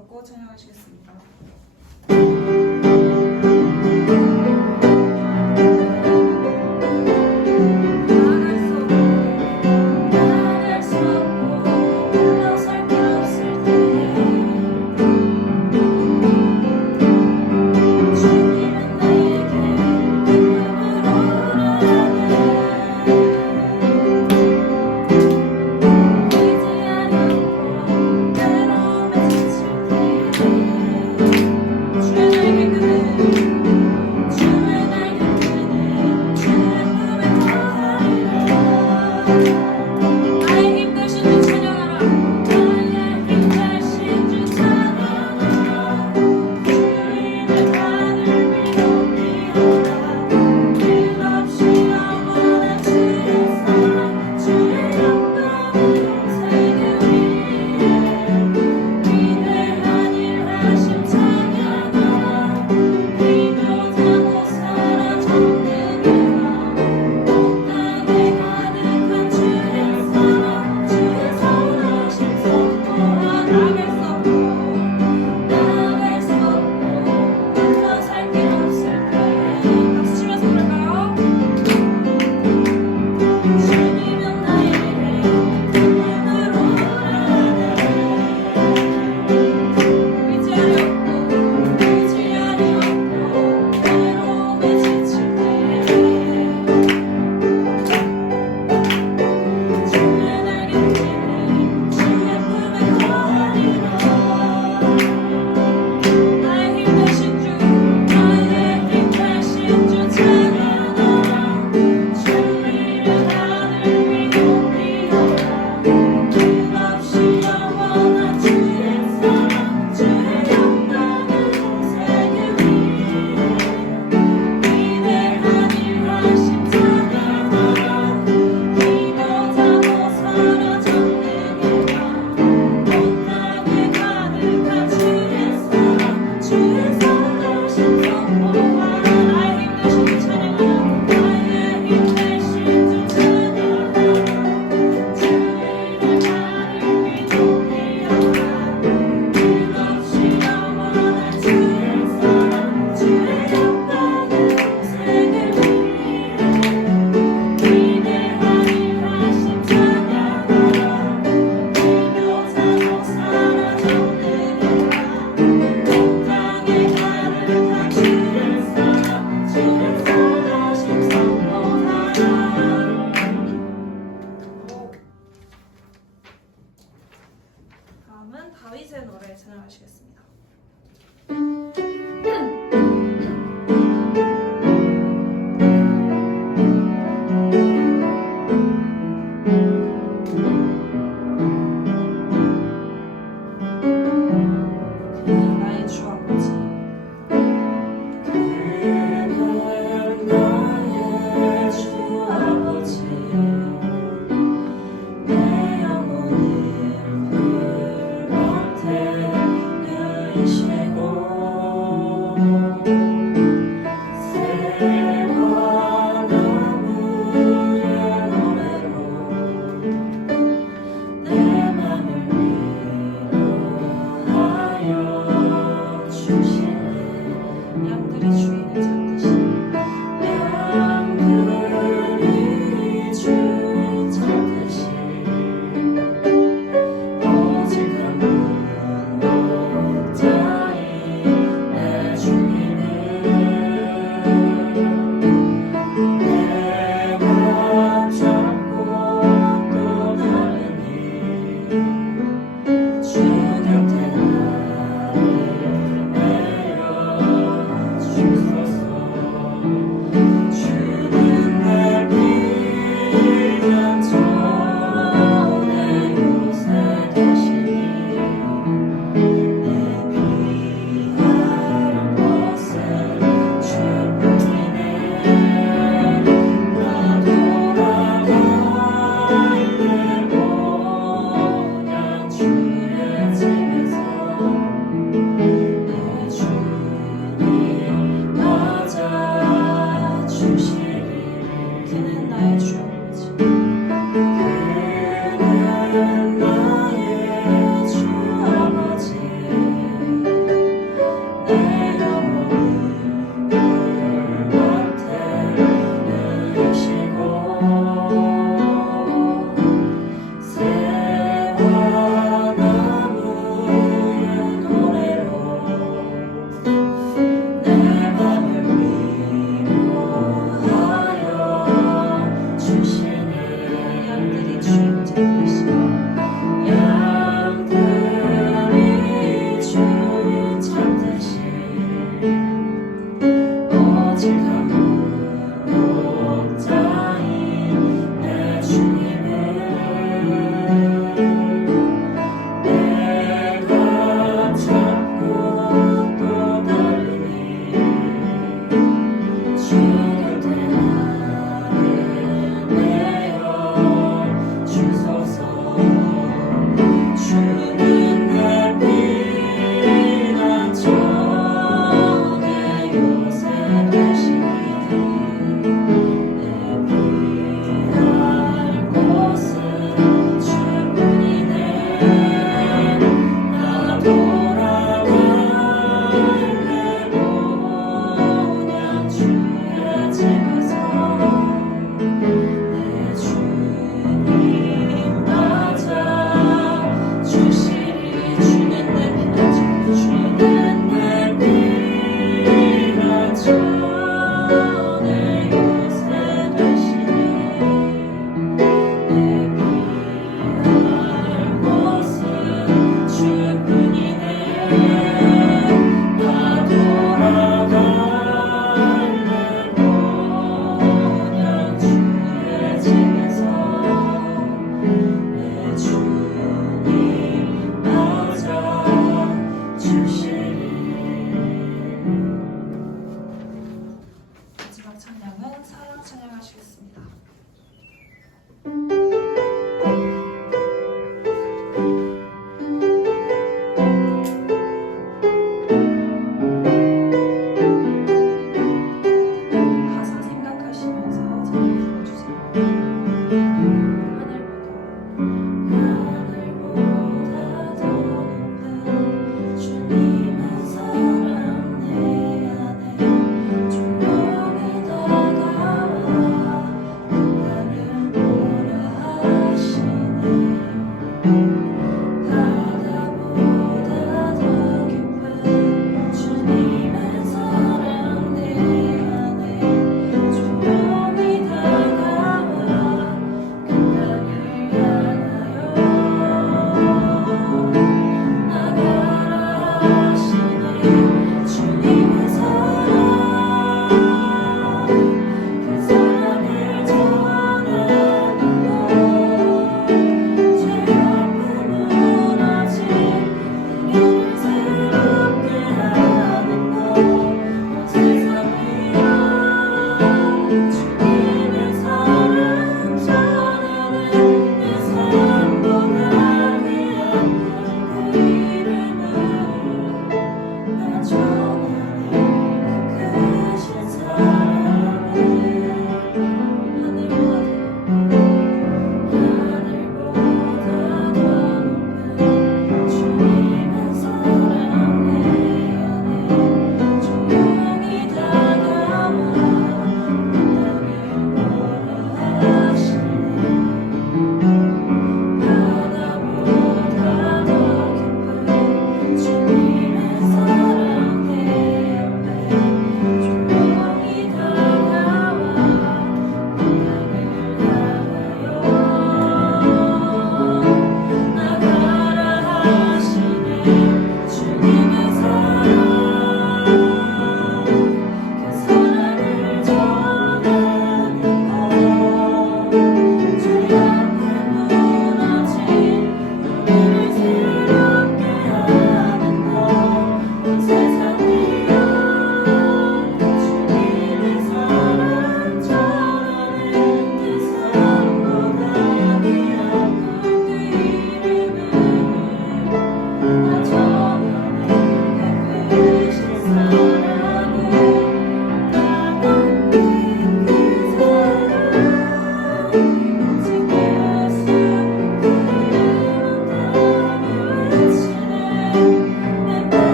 없고 찬양하시겠습니다. 다음은 다윗의 노래 찬양하시겠습니다. 나의 주 아버지 오직 한 분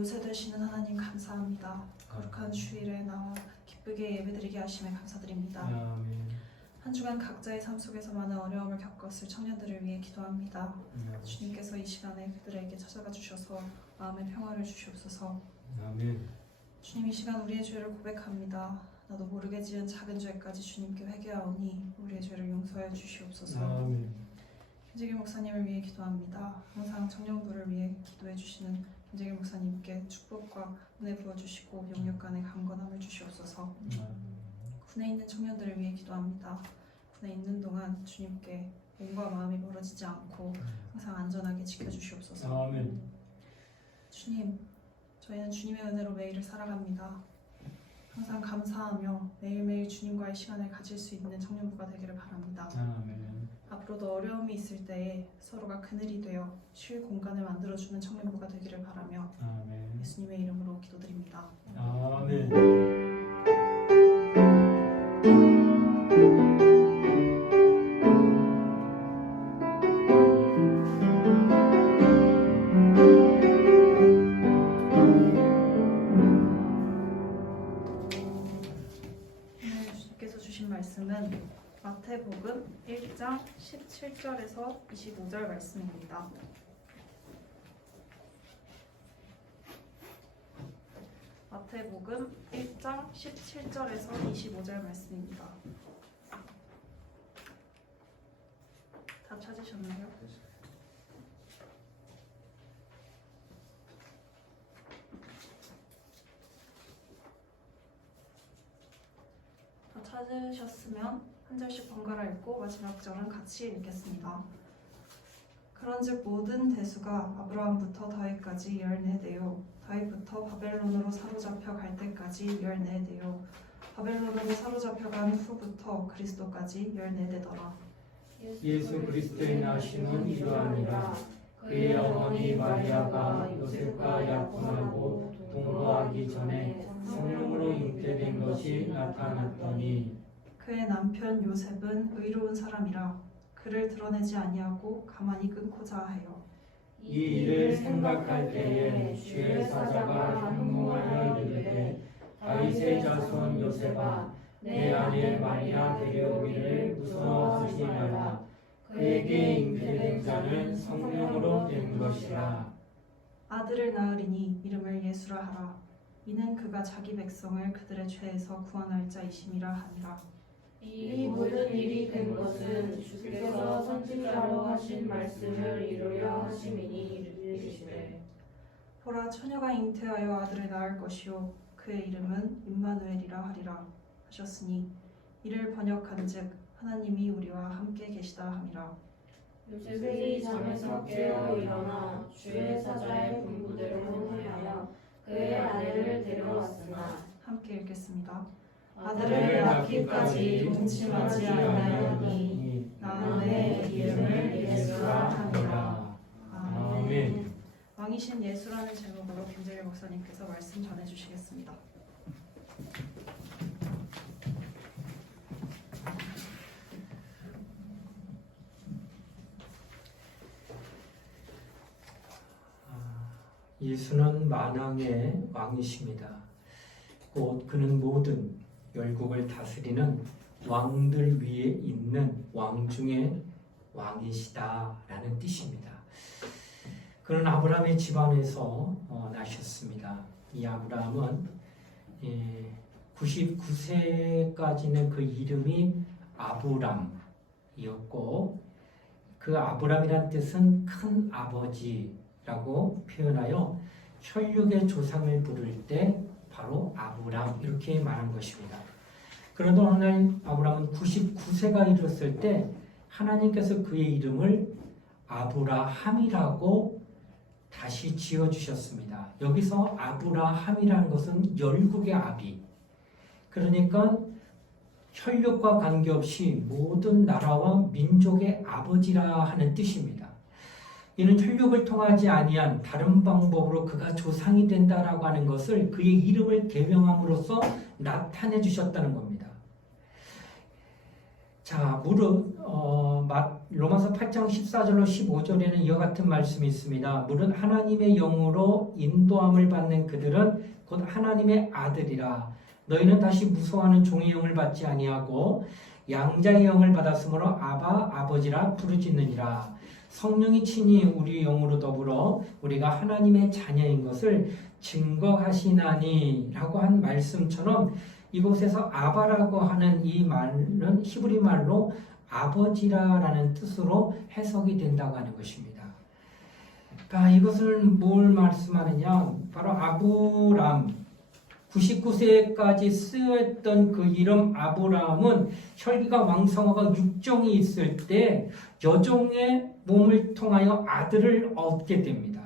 요새 되시는 하나님 감사합니다. 거룩한 주일에 나와 기쁘게 예배드리게 하심에 감사드립니다. 한 주간 각자의 삶 속에서 많은 어려움을 겪었을 청년들을 위해 기도합니다. 주님께서 이 시간에 그들에게 찾아가 주셔서 마음의 평화를 주시옵소서. 주님, 이 시간 우리의 죄를 고백합니다. 나도 모르게 지은 작은 죄까지 주님께 회개하오니 우리의 죄를 용서하여 주시옵소서. 김재길 목사님을 위해 기도합니다. 항상 청년부를 위해 기도해 주시는 김재길 목사님께 축복과 은혜 부어주시고 영육간의 강건함을 주시옵소서. 군에 있는 청년들을 위해 기도합니다. 군에 있는 동안 주님께 몸과 마음이 멀어지지 않고 항상 안전하게 지켜주시옵소서. 아멘. 주님, 저희는 주님의 은혜로 매일을 살아갑니다. 항상 감사하며 매일매일 주님과의 시간을 가질 수 있는 청년부가 되기를 바랍니다. 아멘. 앞으로도 어려움이 있을 때에 서로가 그늘이 되어 쉴 공간을 만들어주는 청년부가 되기를 바라며 아멘. 예수님의 이름으로 기도드립니다. 아멘. 오늘 주님께서 주신 말씀은 마태복음 1장 17절에서 25절 말씀입니다. 마태복음 1장 17절에서 25절 말씀입니다. 다 찾으셨나요? 다 찾으셨으면 한 절씩 번갈아 읽고 마지막 절은 같이 읽겠습니다. 그런즉 모든 대수가 아브라함부터 다윗까지 14대요 다윗부터 바벨론으로 사로잡혀 갈 때까지 14대요 바벨론으로 사로잡혀간 후부터 그리스도까지 14대더라. 예수 그리스도의 나심은 이러하니라. 그의 어머니 마리아가 요셉과 약혼하고 동거하기 전에 성령으로 잉태된 것이 나타났더니 그의 남편 요셉은 의로운 사람이라 그를 드러내지 아니하고 가만히 끊고자 하여 이 일을 생각할 때에 주의 사자가 현몽하여 이르되 다윗의 자손 요셉아 내 아내 마리아 데려오기를 무서워하지 말라. 그에게 잉태된 자는 성령으로 된 것이라. 아들을 낳으리니 이름을 예수라 하라. 이는 그가 자기 백성을 그들의 죄에서 구원할 자이심이라 하니라. 이 모든 일이 된 것은 주께서 선지자로 하신 말씀을 이루려 하심이니 이르시되 보라, 처녀가 잉태하여 아들을 낳을 것이요 그의 이름은 임마누엘이라 하리라 하셨으니 이를 번역한즉 하나님이 우리와 함께 계시다 함이라. 요셉이 잠에서 깨어 일어나 주의 사자의 분부대로 행하여 그의 아내를 데려왔으나 함께 읽겠습니다. 아들을 낳기까지 동침하지 아니하니 나의 이름을 예수라 하니라. 아멘. 왕이신 예수라는 제목으로 김재길 목사님께서 말씀 전해주시겠습니다. 예수는 만왕의 왕이십니다. 곧 그는 모든 열국을 다스리는 왕들 위에 있는 왕 중에 왕이시다라는 뜻입니다. 그는 아브라함의 집안에서 나셨습니다. 이 아브라함은 99세까지는 그 이름이 아브람이었고 그 아브람이란 뜻은 큰 아버지라고 표현하여 혈육의 조상을 부를 때 바로 아브람 이렇게 말한 것입니다. 그런데 어느 날 아브람은 99세가 이르렀을 때 하나님께서 그의 이름을 아브라함이라고 다시 지어주셨습니다. 여기서 아브라함이라는 것은 열국의 아비, 그러니까 혈육과 관계없이 모든 나라와 민족의 아버지라 하는 뜻입니다. 이는 혈육을 통하지 아니한 다른 방법으로 그가 조상이 된다라고 하는 것을 그의 이름을 개명함으로써 나타내 주셨다는 겁니다. 자, 무릇 로마서 8장 14절로 15절에는 이와 같은 말씀이 있습니다. 무릇 하나님의 영으로 인도함을 받는 그들은 곧 하나님의 아들이라. 너희는 다시 무서워하는 종의 영을 받지 아니하고 양자의 영을 받았으므로 아바 아버지라 부르짖느니라. 성령이 친히 우리 영으로 더불어 우리가 하나님의 자녀인 것을 증거하시나니 라고 한 말씀처럼 이곳에서 아바라고 하는 이 말은 히브리 말로 아버지라라는 뜻으로 해석이 된다고 하는 것입니다. 이것은 뭘 말씀하느냐? 바로 아브람 99세까지 쓰였던 그 이름 아브라함은 혈기가 왕성하고 육종이 있을 때 여종의 몸을 통하여 아들을 얻게 됩니다.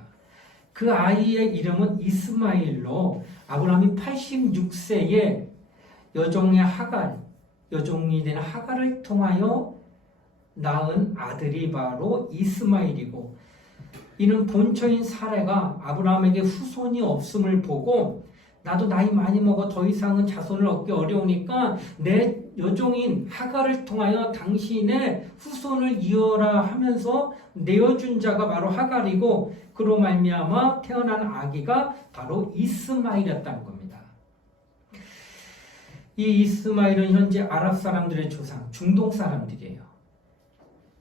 그 아이의 이름은 이스마일로 아브라함이 86세에 여종이 되는 하갈을 통하여 낳은 아들이 바로 이스마일이고, 이는 본처인 사라가 아브라함에게 후손이 없음을 보고 나도 나이 많이 먹어 더 이상은 자손을 얻기 어려우니까 내 여종인 하갈을 통하여 당신의 후손을 이어라 하면서 내어준 자가 바로 하갈이고, 그로 말미암아 태어난 아기가 바로 이스마일이었다는 겁니다. 이 이스마일은 현재 아랍 사람들의 조상, 중동 사람들이에요.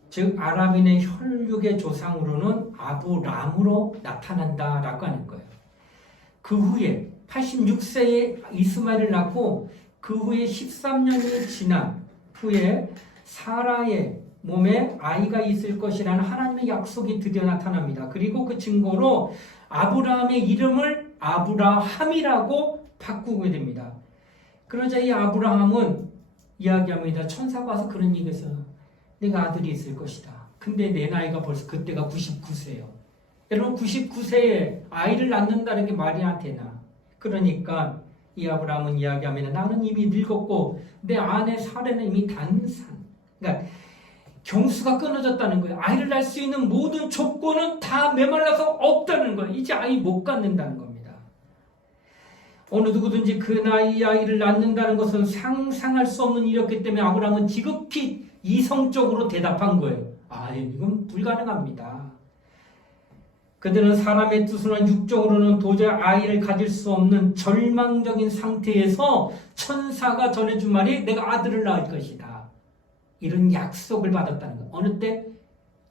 즉 아랍인의 혈육의 조상으로는 아브람으로 나타난다라고 하는 거예요. 그 후에 86세에 이스마엘을 낳고 그 후에 13년이 지난 후에 사라의 몸에 아이가 있을 것이라는 하나님의 약속이 드디어 나타납니다. 그리고 그 증거로 아브라함의 이름을 아브라함이라고 바꾸게 됩니다. 그러자 이 아브라함은 이야기합니다. 천사가 와서 그런 얘기했어요. 내가 아들이 있을 것이다. 근데 내 나이가 벌써 그때가 99세예요. 여러분 99세에 아이를 낳는다는 게 말이 안 되나? 그러니까 이 아브라함은 이야기하면 나는 이미 늙었고 내 아내 사라는 이미 단산. 그러니까 경수가 끊어졌다는 거예요. 아이를 낳을 수 있는 모든 조건은 다 메말라서 없다는 거예요. 이제 아이 못 갖는다는 겁니다. 어느 누구든지 그 나이에 아이를 낳는다는 것은 상상할 수 없는 일이었기 때문에 아브라함은 지극히 이성적으로 대답한 거예요. 이건 불가능합니다. 그들은 사람의 뜻으로는 육적으로는 도저히 아이를 가질 수 없는 절망적인 상태에서 천사가 전해준 말이 내가 아들을 낳을 것이다. 이런 약속을 받았다는 거예요. 어느 때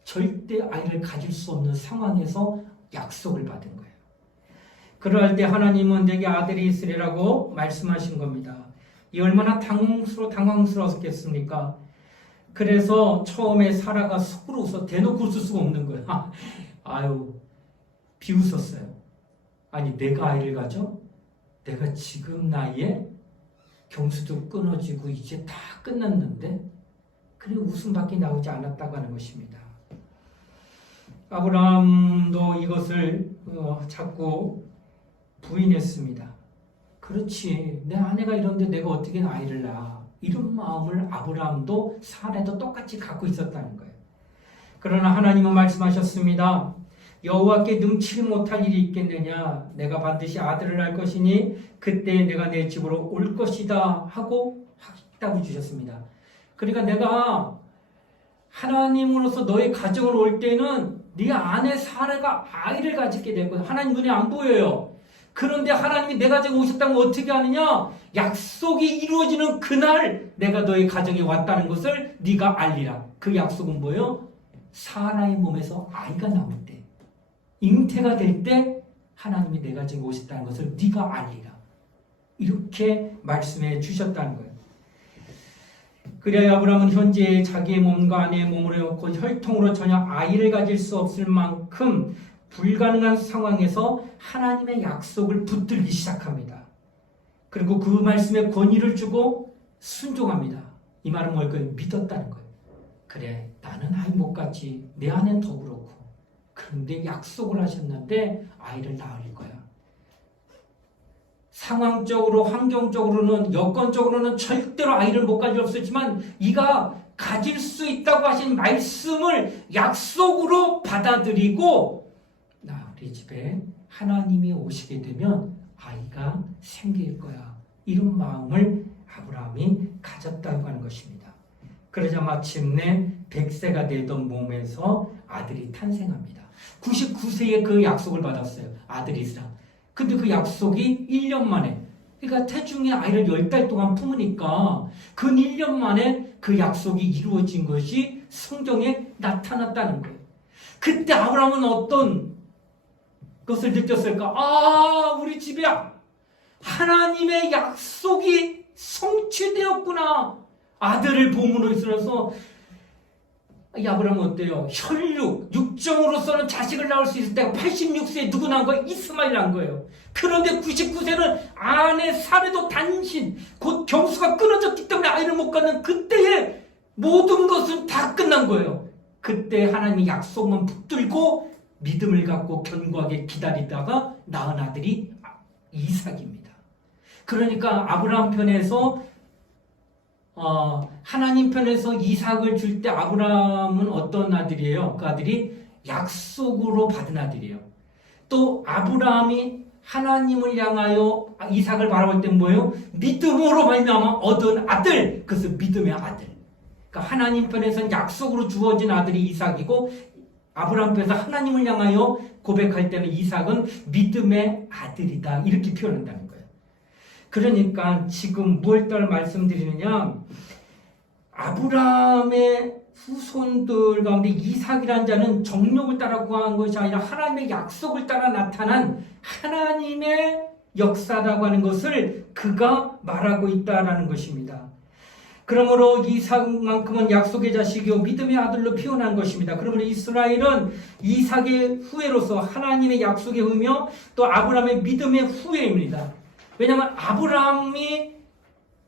절대 아이를 가질 수 없는 상황에서 약속을 받은 거예요. 그럴 때 하나님은 내게 아들이 있으리라고 말씀하신 겁니다. 이 얼마나 당황스러웠겠습니까? 그래서 처음에 사라가 속으로 웃어 대놓고 웃을 수가 없는 거야. 비웃었어요. 아니 내가 아이를 가져? 내가 지금 나이에 경수도 끊어지고 이제 다 끝났는데? 그래 웃음밖에 나오지 않았다고 하는 것입니다. 아브라함도 이것을 자꾸 부인했습니다. 그렇지, 내 아내가 이런데 내가 어떻게 아이를 낳아? 이런 마음을 아브라함도 사라도 똑같이 갖고 있었다는 거예요. 그러나 하나님은 말씀하셨습니다. 여호와께 능치 못할 일이 있겠느냐? 내가 반드시 아들을 낳을 것이니 그때 내가 내 집으로 올 것이다 하고 확답을 주셨습니다. 그러니까 내가 하나님으로서 너의 가정으로 올 때는 네 아내 사라가 아이를 가지게 될 거야. 하나님 눈에 안 보여요. 그런데 하나님이 내 가정에 오셨다는 걸 어떻게 아느냐? 약속이 이루어지는 그날 내가 너의 가정에 왔다는 것을 네가 알리라. 그 약속은 뭐예요? 사라의 몸에서 아이가 나올 때, 잉태가 될 때 하나님이 내 가정에 오셨다는 것을 네가 알리라. 이렇게 말씀해 주셨다는 거예요. 그래야 아브라함은 현재 자기의 몸과 아내의 몸으로 곧 혈통으로 전혀 아이를 가질 수 없을 만큼 불가능한 상황에서 하나님의 약속을 붙들기 시작합니다. 그리고 그 말씀에 권위를 주고 순종합니다. 이 말은 뭘까요? 믿었다는 거예요. 그래, 나는 아이 못 갖지. 내 아내는 더 그렇고. 그런데 약속을 하셨는데 아이를 낳을 거야. 상황적으로, 환경적으로는, 여건적으로는 절대로 아이를 못 가질 수 없었지만 이가 가질 수 있다고 하신 말씀을 약속으로 받아들이고 우리 집에 하나님이 오시게 되면 아이가 생길 거야. 이런 마음을 아브라함이 가졌다고 하는 것입니다. 그러자 마침내 100세가 되던 몸에서 아들이 탄생합니다. 99세에 그 약속을 받았어요. 아들 이스라. 근데 그 약속이 1년 만에, 그러니까 태중의 아이를 10달 동안 품으니까 그 1년 만에 그 약속이 이루어진 것이 성경에 나타났다는 거예요. 그때 아브라함은 어떤 것을 느꼈을까? 아, 우리 집에 하나님의 약속이 성취되었구나. 아들을 보므로 있어서 이 아브라함은 어때요? 혈육, 육정으로서는 자식을 낳을 수 있을 때가 86세에 누구 낳은 거예요? 이스마엘 낳은 거예요. 그런데 99세는 아내 사례도 단신, 곧 경수가 끊어졌기 때문에 아이를 못 갖는 그때에 모든 것은 다 끝난 거예요. 그때 하나님의 약속만 붙들고 믿음을 갖고 견고하게 기다리다가 낳은 아들이 이삭입니다. 그러니까 아브라함 편에서 하나님 편에서 이삭을 줄 때 아브라함은 어떤 아들이에요? 그 아들이 약속으로 받은 아들이에요. 또 아브라함이 하나님을 향하여 이삭을 바라볼 때 뭐예요? 믿음으로 말미암아 얻은 아들, 그래서 믿음의 아들. 그러니까 하나님 편에서는 약속으로 주어진 아들이 이삭이고 아브라함 편에서 하나님을 향하여 고백할 때는 이삭은 믿음의 아들이다, 이렇게 표현한다는 거예요. 그러니까 지금 무엇을 말씀드리느냐, 아브라함의 후손들 가운데 이삭이라는 자는 정욕을 따라 구한 것이 아니라 하나님의 약속을 따라 나타난 하나님의 역사라고 하는 것을 그가 말하고 있다라는 것입니다. 그러므로 이삭만큼은 약속의 자식이요 믿음의 아들로 표현한 것입니다. 그러므로 이스라엘은 이삭의 후예로서 하나님의 약속의 후며 또 아브라함의 믿음의 후예입니다. 왜냐하면 아브라함이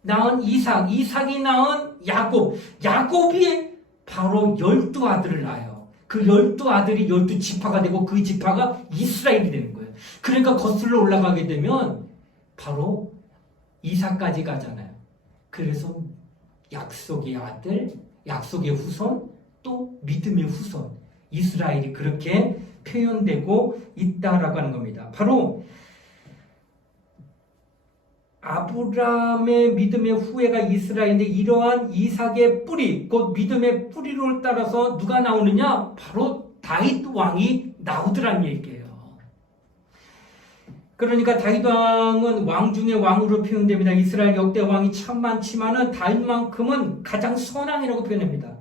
낳은 이삭, 이삭이 낳은 야곱, 야곱이 바로 12아들을 낳아요. 그 12아들이 12지파가 되고 그 지파가 이스라엘이 되는 거예요. 그러니까 거슬러 올라가게 되면 바로 이삭까지 가잖아요. 그래서 약속의 아들, 약속의 후손, 또 믿음의 후손, 이스라엘이 그렇게 표현되고 있다라고 하는 겁니다. 바로 아브라함의 믿음의 후예가 이스라엘인데 이러한 이삭의 뿌리, 곧 믿음의 뿌리를 따라서 누가 나오느냐? 바로 다윗 왕이 나오더란 얘기예요. 그러니까 다윗 왕은 왕 중에 왕으로 표현됩니다. 이스라엘 역대 왕이 참 많지만은 다윗만큼은 가장 선왕이라고 표현합니다.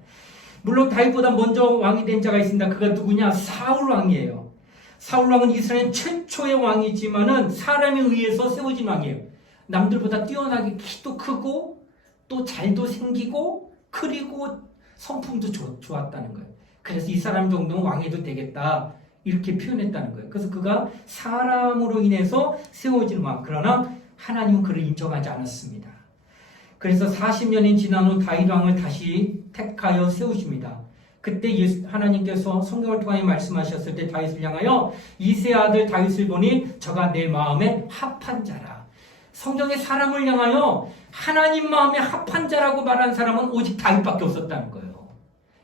물론 다윗보다 먼저 왕이 된 자가 있습니다. 그가 누구냐? 사울 왕이에요. 사울 왕은 이스라엘 최초의 왕이지만은 사람에 의해서 세워진 왕이에요. 남들보다 뛰어나게 키도 크고 또 잘도 생기고 그리고 성품도 좋았다는 거예요. 그래서 이 사람 정도는 왕해도 되겠다, 이렇게 표현했다는 거예요. 그래서 그가 사람으로 인해서 세워진 왕, 그러나 하나님은 그를 인정하지 않았습니다. 그래서 40년이 지난 후 다윗 왕을 다시 택하여 세우십니다. 그때 하나님께서 성경을 통하여 말씀하셨을 때 다윗을 향하여 이새의 아들 다윗을 보니 저가 내 마음에 합한 자라. 성경의 사람을 향하여 하나님 마음에 합한 자라고 말한 사람은 오직 다윗밖에 없었다는 거예요.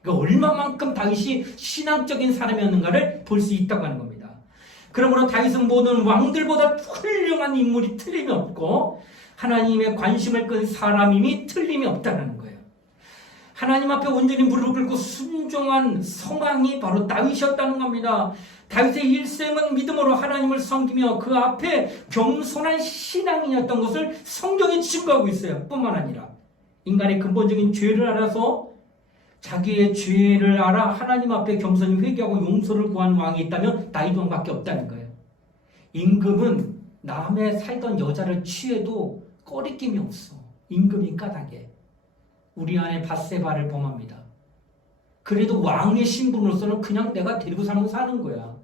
그러니까 얼마만큼 다윗이 신앙적인 사람이었는가를 볼 수 있다고 하는 겁니다. 그러므로 다윗은 모든 왕들보다 훌륭한 인물이 틀림이 없고 하나님의 관심을 끈 사람임이 틀림이 없다는 거예요. 하나님 앞에 온전히 무릎을 꿇고 순종한 성왕이 바로 다윗이었다는 겁니다. 다윗의 일생은 믿음으로 하나님을 섬기며 그 앞에 겸손한 신앙이었던 것을 성경이 증거하고 있어요. 뿐만 아니라 인간의 근본적인 죄를 알아서 자기의 죄를 알아 하나님 앞에 겸손히 회개하고 용서를 구한 왕이 있다면 다윗 왕밖에 없다는 거예요. 임금은 남의 살던 여자를 취해도 꺼리낌이 없어. 임금이 까닭에 우리 안에 밧세바를 범합니다. 그래도 왕의 신분으로서는 그냥 내가 데리고 사는 거야.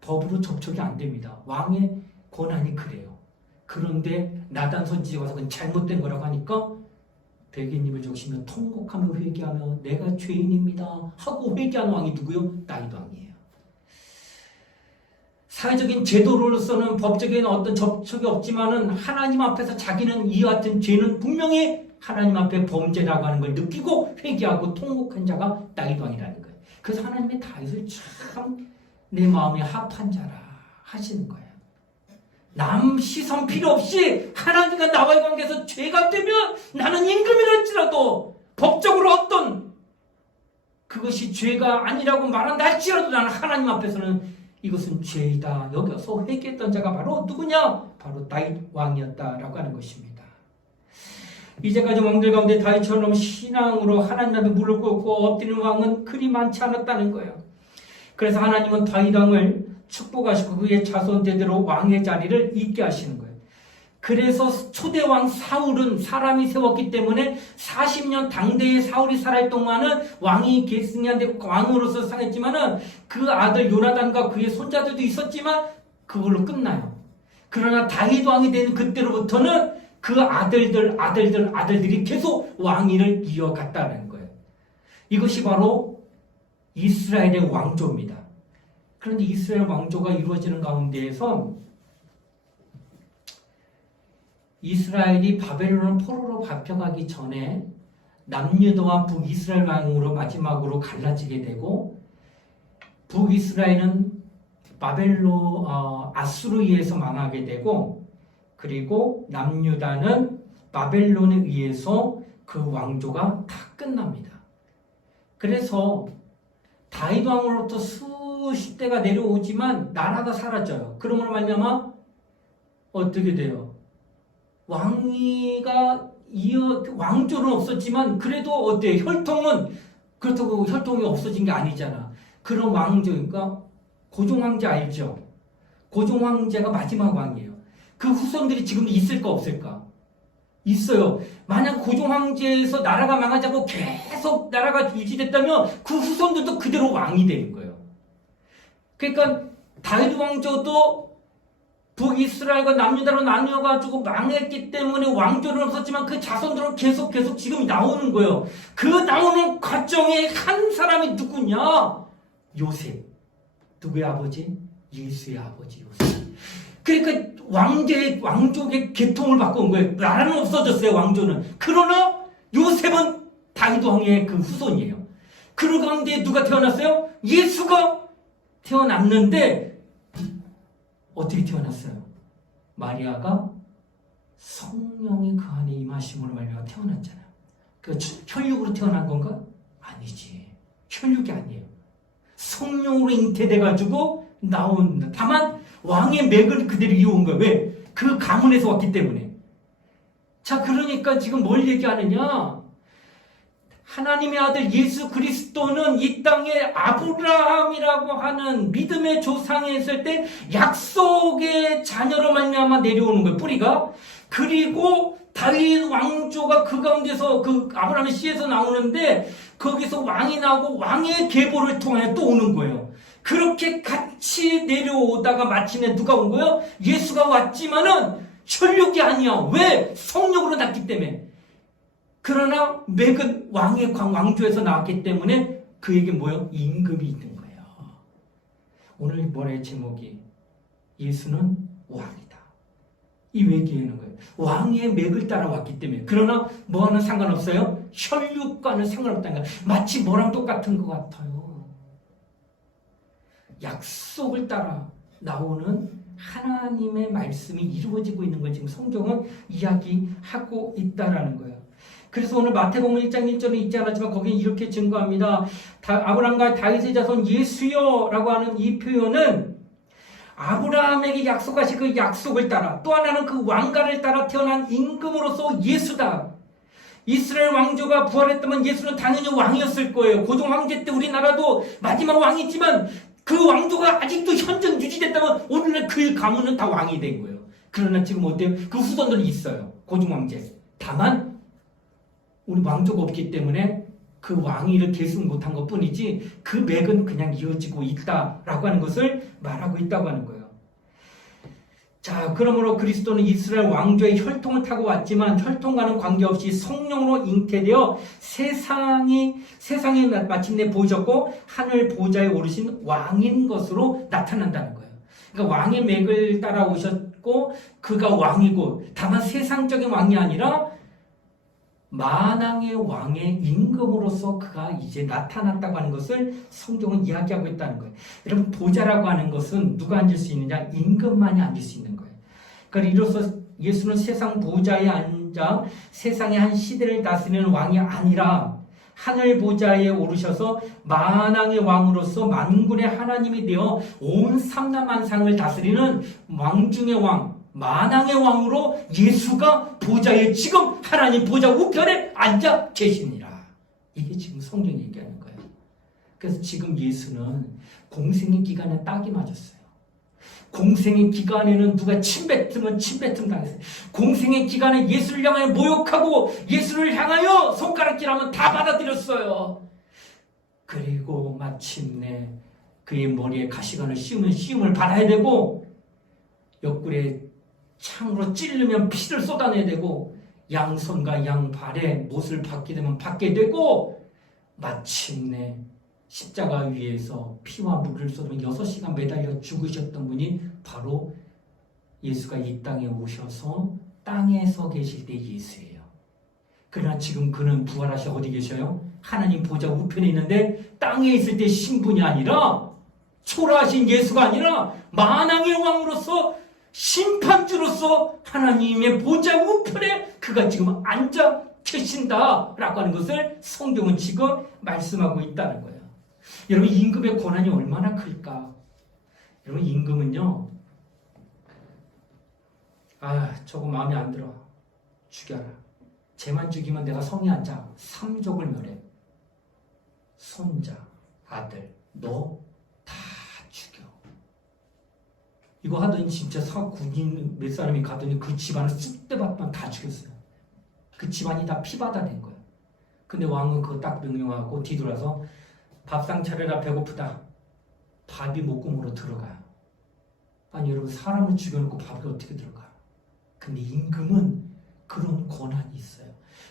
법으로 접촉이 안 됩니다. 왕의 권한이 그래요. 그런데 나단 선지자가 와서 그건 잘못된 거라고 하니까 베개님을 적시며 통곡하며 회개하며 내가 죄인입니다 하고 회개하는 왕이 누구요? 다윗 왕이에요. 사회적인 제도로서는 법적인 어떤 접촉이 없지만은 하나님 앞에서 자기는 이 같은 죄는 분명히 하나님 앞에 범죄라고 하는 걸 느끼고 회개하고 통곡한 자가 다윗 왕이라는 거예요. 그래서 하나님의 다윗을 참 내 마음에 합한 자라 하시는 거예요. 남 시선 필요 없이 하나님과 나와의 관계에서 죄가 되면 나는 임금이랄지라도 법적으로 어떤 그것이 죄가 아니라고 말한다 할지라도 나는 하나님 앞에서는 이것은 죄이다 여겨서 회개했던 자가 바로 누구냐? 바로 다윗 왕이었다라고 하는 것입니다. 이제까지 왕들 가운데 다윗처럼 신앙으로 하나님 앞에 무릎 꿇고 엎드리는 왕은 그리 많지 않았다는 거예요. 그래서 하나님은 다윗 왕을 축복하시고 그의 자손 대대로 왕의 자리를 잇게 하시는 거예요. 그래서 초대왕 사울은 사람이 세웠기 때문에 40년 당대에 사울이 살아있 동안은 왕이 계승이한테 왕으로서 상했지만은 그 아들 요나단과 그의 손자들도 있었지만 그걸로 끝나요. 그러나 다윗 왕이 된 그때로부터는 그 아들들이 계속 왕위를 이어갔다는 거예요. 이것이 바로 이스라엘의 왕조입니다. 그런데 이스라엘 왕조가 이루어지는 가운데에서 이스라엘이 바벨론 포로로 잡혀가기 전에 남유다와 북이스라엘 왕으로 마지막으로 갈라지게 되고 북이스라엘은 아수르에 의해서 망하게 되고 그리고 남유다는 바벨론에 의해서 그 왕조가 다 끝납니다. 그래서 다윗 왕으로부터 수십 대가 내려오지만 나라가 사라져요. 그러므로 말미암아 어떻게 돼요? 왕조는 없었지만 그래도 어때요? 혈통은 그렇다고 혈통이 없어진 게 아니잖아. 그런 왕조, 그러니까 고종 황제 알죠? 고종 황제가 마지막 왕이에요. 그 후손들이 지금도 있을까 없을까? 있어요. 만약 고종 황제에서 나라가 망하지 않고 계속 나라가 유지됐다면 그 후손들도 그대로 왕이 되는 거예요. 그러니까 다윗 왕조도 북이스라엘과 남유다로 나뉘어가지고 망했기 때문에 왕조는 없었지만 그 자손들은 계속 지금 나오는 거예요. 그 나오는 과정에 한 사람이 누구냐? 요셉. 누구의 아버지? 예수의 아버지 요셉. 그러니까 왕족의 계통을 바꾼 거예요. 나라는 없어졌어요, 왕조는. 그러나 요셉은 다윗 왕의 그 후손이에요. 그 가운데 누가 태어났어요? 예수가 태어났는데 어떻게 태어났어요? 마리아가 성령이 그 안에 임하심으로 말미암아 태어났잖아요. 그 혈육으로 태어난 건가? 아니지. 혈육이 아니에요. 성령으로 잉태돼가지고 나온, 다만 왕의 맥을 그대로 이어온 거예요. 왜? 그 가문에서 왔기 때문에. 자, 그러니까 지금 뭘 얘기하느냐? 하나님의 아들 예수 그리스도는 이 땅에 아브라함이라고 하는 믿음의 조상에 있을 때 약속의 자녀로 말미암아 내려오는 거예요. 뿌리가. 그리고 다윗 왕조가 그 가운데서 그 아브라함의 씨에서 나오는데 거기서 왕이 나오고 왕의 계보를 통해 또 오는 거예요. 그렇게 같이 내려오다가 마침내 누가 온 거예요? 예수가 왔지만은 혈육이 아니야. 왜? 성령으로 났기 때문에. 그러나 맥은 왕의 왕조에서 나왔기 때문에 그에게 뭐예요? 임금이 있는 거예요. 오늘 뭐래요? 제목이 예수는 왕이다. 이 외계에는 거예요. 왕의 맥을 따라왔기 때문에. 그러나 뭐와는 상관없어요? 혈육과는 상관없다는 거예요. 마치 뭐랑 똑같은 것 같아요. 약속을 따라 나오는 하나님의 말씀이 이루어지고 있는 걸 지금 성경은 이야기하고 있다라는 거예요. 그래서 오늘 마태복음 1장 1절은 있지 않았지만 거기는 이렇게 증거합니다. 아브라함과 다윗의 자손 예수여라고 하는 이 표현은 아브라함에게 약속하신 그 약속을 따라 또 하나는 그 왕가를 따라 태어난 임금으로서 예수다. 이스라엘 왕조가 부활했다면 예수는 당연히 왕이었을 거예요. 고종 황제 때 우리나라도 마지막 왕이지만 그 왕조가 아직도 현존 유지됐다면 오늘날 그 가문은 다 왕이 된 거예요. 그러나 지금 어때요? 그 후손들이 있어요. 고종 황제. 다만 우리 왕조가 없기 때문에 그 왕위를 계승 못한 것 뿐이지 그 맥은 그냥 이어지고 있다라고 하는 것을 말하고 있다고 하는 거예요. 자, 그러므로 그리스도는 이스라엘 왕조의 혈통을 타고 왔지만 혈통과는 관계없이 성령으로 잉태되어 세상에 마침내 보이셨고 하늘 보좌에 오르신 왕인 것으로 나타난다는 거예요. 그러니까 왕의 맥을 따라오셨고 그가 왕이고 다만 세상적인 왕이 아니라 만왕의 왕의 임금으로서 그가 이제 나타났다고 하는 것을 성경은 이야기하고 있다는 거예요. 여러분 보좌라고 하는 것은 누가 앉을 수 있느냐? 임금만이 앉을 수 있는 거예요. 그러니까 이로써 예수는 세상 보좌에 앉아 세상의 한 시대를 다스리는 왕이 아니라 하늘 보좌에 오르셔서 만왕의 왕으로서 만군의 하나님이 되어 온 삼라만상을 다스리는 왕 중의 왕, 만왕의 왕으로 예수가 보좌에 지금 하나님 보좌 우편에 앉아 계십니다. 이게 지금 성경이 얘기하는 거예요. 그래서 지금 예수는 공생의 기간에 딱이 맞았어요. 공생의 기간에는 누가 침뱉으면 침뱉음 당했어요. 공생의 기간에 예수를 향하여 모욕하고 예수를 향하여 손가락질하면 다 받아들였어요. 그리고 마침내 그의 머리에 가시관을 씌우면 씌움을 받아야 되고 옆구리에 창으로 찌르면 피를 쏟아내야 되고 양손과 양발에 못을 받게 되면 받게 되고 마침내 십자가 위에서 피와 물을 쏟으면 6시간 매달려 죽으셨던 분이 바로 예수가 이 땅에 오셔서 땅에 서 계실 때 예수예요. 그러나 지금 그는 부활하셔 어디 계셔요? 하나님 보좌 우편에 있는데 땅에 있을 때 신분이 아니라 초라하신 예수가 아니라 만왕의 왕으로서 심판주로서 하나님의 보좌 우편에 그가 지금 앉아 계신다라고 하는 것을 성경은 지금 말씀하고 있다는 거예요. 여러분 임금의 권한이 얼마나 클까? 여러분 임금은요, 저거 마음에 안 들어, 죽여라. 쟤만 죽이면 내가 성에 앉아 3족을 멸해. 손자, 아들, 너 다 죽여. 이거 하더니 진짜 군인 몇 사람이 가더니 그 집안을 쑥대밭만 다 죽였어요. 그 집안이 다 피바다 된 거예요. 근데 왕은 그거 딱 명령하고 뒤돌아서 밥상 차려라, 배고프다. 밥이 목구멍으로 들어가요. 아니 여러분, 사람을 죽여놓고 밥이 어떻게 들어가요? 근데 임금은 그런 권한이 있어요.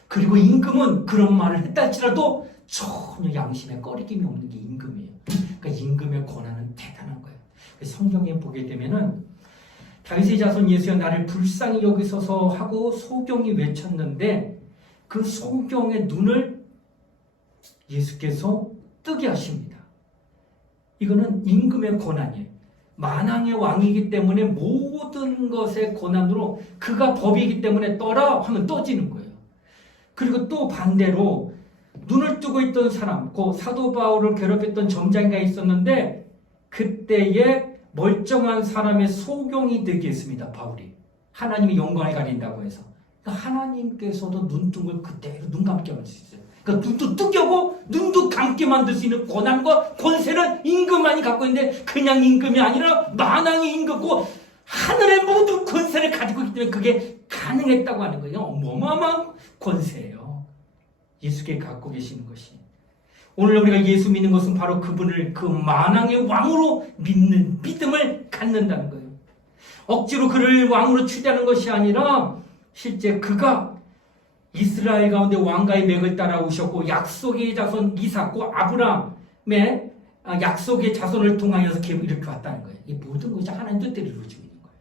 그리고 임금은 그런 말을 했다 할지라도 전혀 양심에 꺼리낌이 없는 게 임금이에요. 그러니까 임금의 권한은 대단한 거예요. 성경에 보게 되면은 다윗의 자손 예수여 나를 불쌍히 여기소서 하고 소경이 외쳤는데 그 소경의 눈을 예수께서 뜨게 하십니다. 이거는 임금의 권한이에요. 만왕의 왕이기 때문에 모든 것의 권한으로 그가 법이기 때문에 떠라 하면 떠지는 거예요. 그리고 또 반대로 눈을 뜨고 있던 사람, 그 사도 바울을 괴롭혔던 점장이가 있었는데 그때에 멀쩡한 사람의 소경이 되게 했습니다. 바울이. 하나님이 영광을 가린다고 해서. 그러니까 하나님께서도 눈뜬 그대로 눈 감게 할 수 있어요. 그러니까 눈도 뜨게 하고 눈도 감게 만들 수 있는 권한과 권세는 임금만이 갖고 있는데 그냥 임금이 아니라 만왕의 임금고 하늘의 모든 권세를 가지고 있기 때문에 그게 가능했다고 하는 거예요. 어마어마한 권세예요. 예수께 갖고 계시는 것이. 오늘 우리가 예수 믿는 것은 바로 그분을 그 만왕의 왕으로 믿는 믿음을 갖는다는 거예요. 억지로 그를 왕으로 추대하는 것이 아니라 실제 그가 이스라엘 가운데 왕가의 맥을 따라오셨고 약속의 자손 이삭과 아브라함의 약속의 자손을 통하여서 이렇게 왔다는 거예요. 이 모든 것이 하나님 뜻대로 이루어지고 있는 거예요.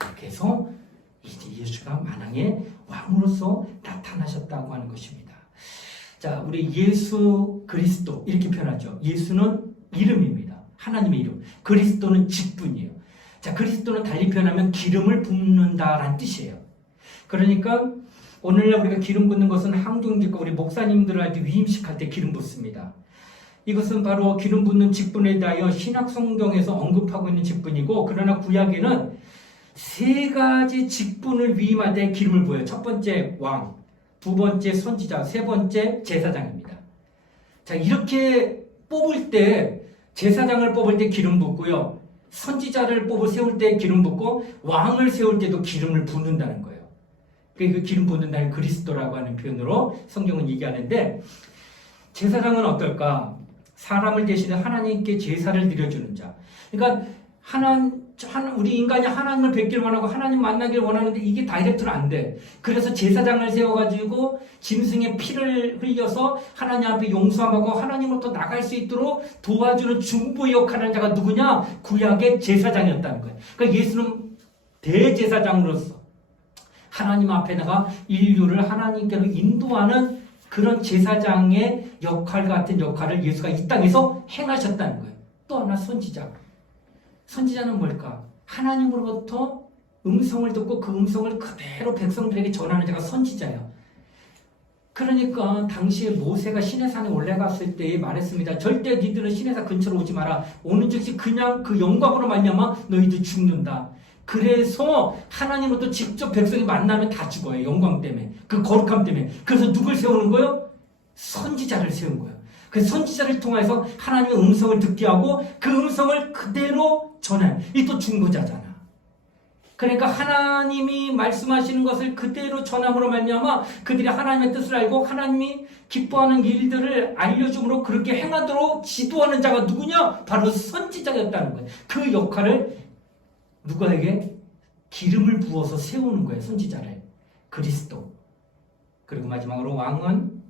이렇게 해서 이제 예수가 만왕의 왕으로서 나타나셨다고 하는 것입니다. 자, 우리 예수 그리스도 이렇게 표현하죠. 예수는 이름입니다. 하나님의 이름. 그리스도는 직분이에요. 자, 그리스도는 달리 표현하면 기름을 붓는다라는 뜻이에요. 그러니까 오늘날 우리가 기름 붓는 것은 항종직과 우리 목사님들한테 위임식 할 때 기름 붓습니다. 이것은 바로 기름 붓는 직분에 대하여 신약 성경에서 언급하고 있는 직분이고, 그러나 구약에는 3가지 직분을 위임할 때 기름을 부어요. 첫 번째 왕, 두 번째 선지자, 세 번째 제사장입니다. 자, 이렇게 뽑을 때 제사장을 뽑을 때 기름 붓고요, 선지자를 세울 때 기름 붓고, 왕을 세울 때도 기름을 붓는다는 거예요. 그 기름 붓는다는 그리스도라고 하는 표현으로 성경은 얘기하는데, 제사장은 어떨까? 사람을 대신해 하나님께 제사를 드려주는 자. 그러니까 우리 인간이 하나님을 뵙기를 원하고 하나님 만나기를 원하는데 이게 다이렉트로 안 돼. 그래서 제사장을 세워가지고 짐승의 피를 흘려서 하나님 앞에 용서하고 하나님으로부터 나갈 수 있도록 도와주는 중보 역할을 하는 자가 누구냐? 구약의 제사장이었다는 거예요. 그러니까 예수는 대제사장으로서 하나님 앞에다가 인류를 하나님께로 인도하는 그런 제사장의 역할 같은 역할을 예수가 이 땅에서 행하셨다는 거예요. 또 하나 선지자. 선지자는 뭘까? 하나님으로부터 음성을 듣고 그 음성을 그대로 백성들에게 전하는 자가 선지자예요. 그러니까 당시에 모세가 시내산에 올라갔을 때 말했습니다. 절대 니들은 시내산 근처로 오지 마라. 오는 즉시 그냥 그 영광으로 말미암아 너희들 죽는다. 그래서 하나님으로부터 직접 백성이 만나면 다 죽어요. 영광 때문에. 그 거룩함 때문에. 그래서 누굴 세우는 거예요? 선지자를 세운 거예요. 그 선지자를 통해서 하나님의 음성을 듣게 하고 그 음성을 그대로 전해. 이 또 중보자잖아. 그러니까 하나님이 말씀하시는 것을 그대로 전함으로 말미암아 그들이 하나님의 뜻을 알고 하나님이 기뻐하는 일들을 알려줌으로 그렇게 행하도록 지도하는 자가 누구냐? 바로 선지자였다는 거예요. 그 역할을 누구에게? 기름을 부어서 세우는 거예요. 선지자를. 그리스도. 그리고 마지막으로 왕은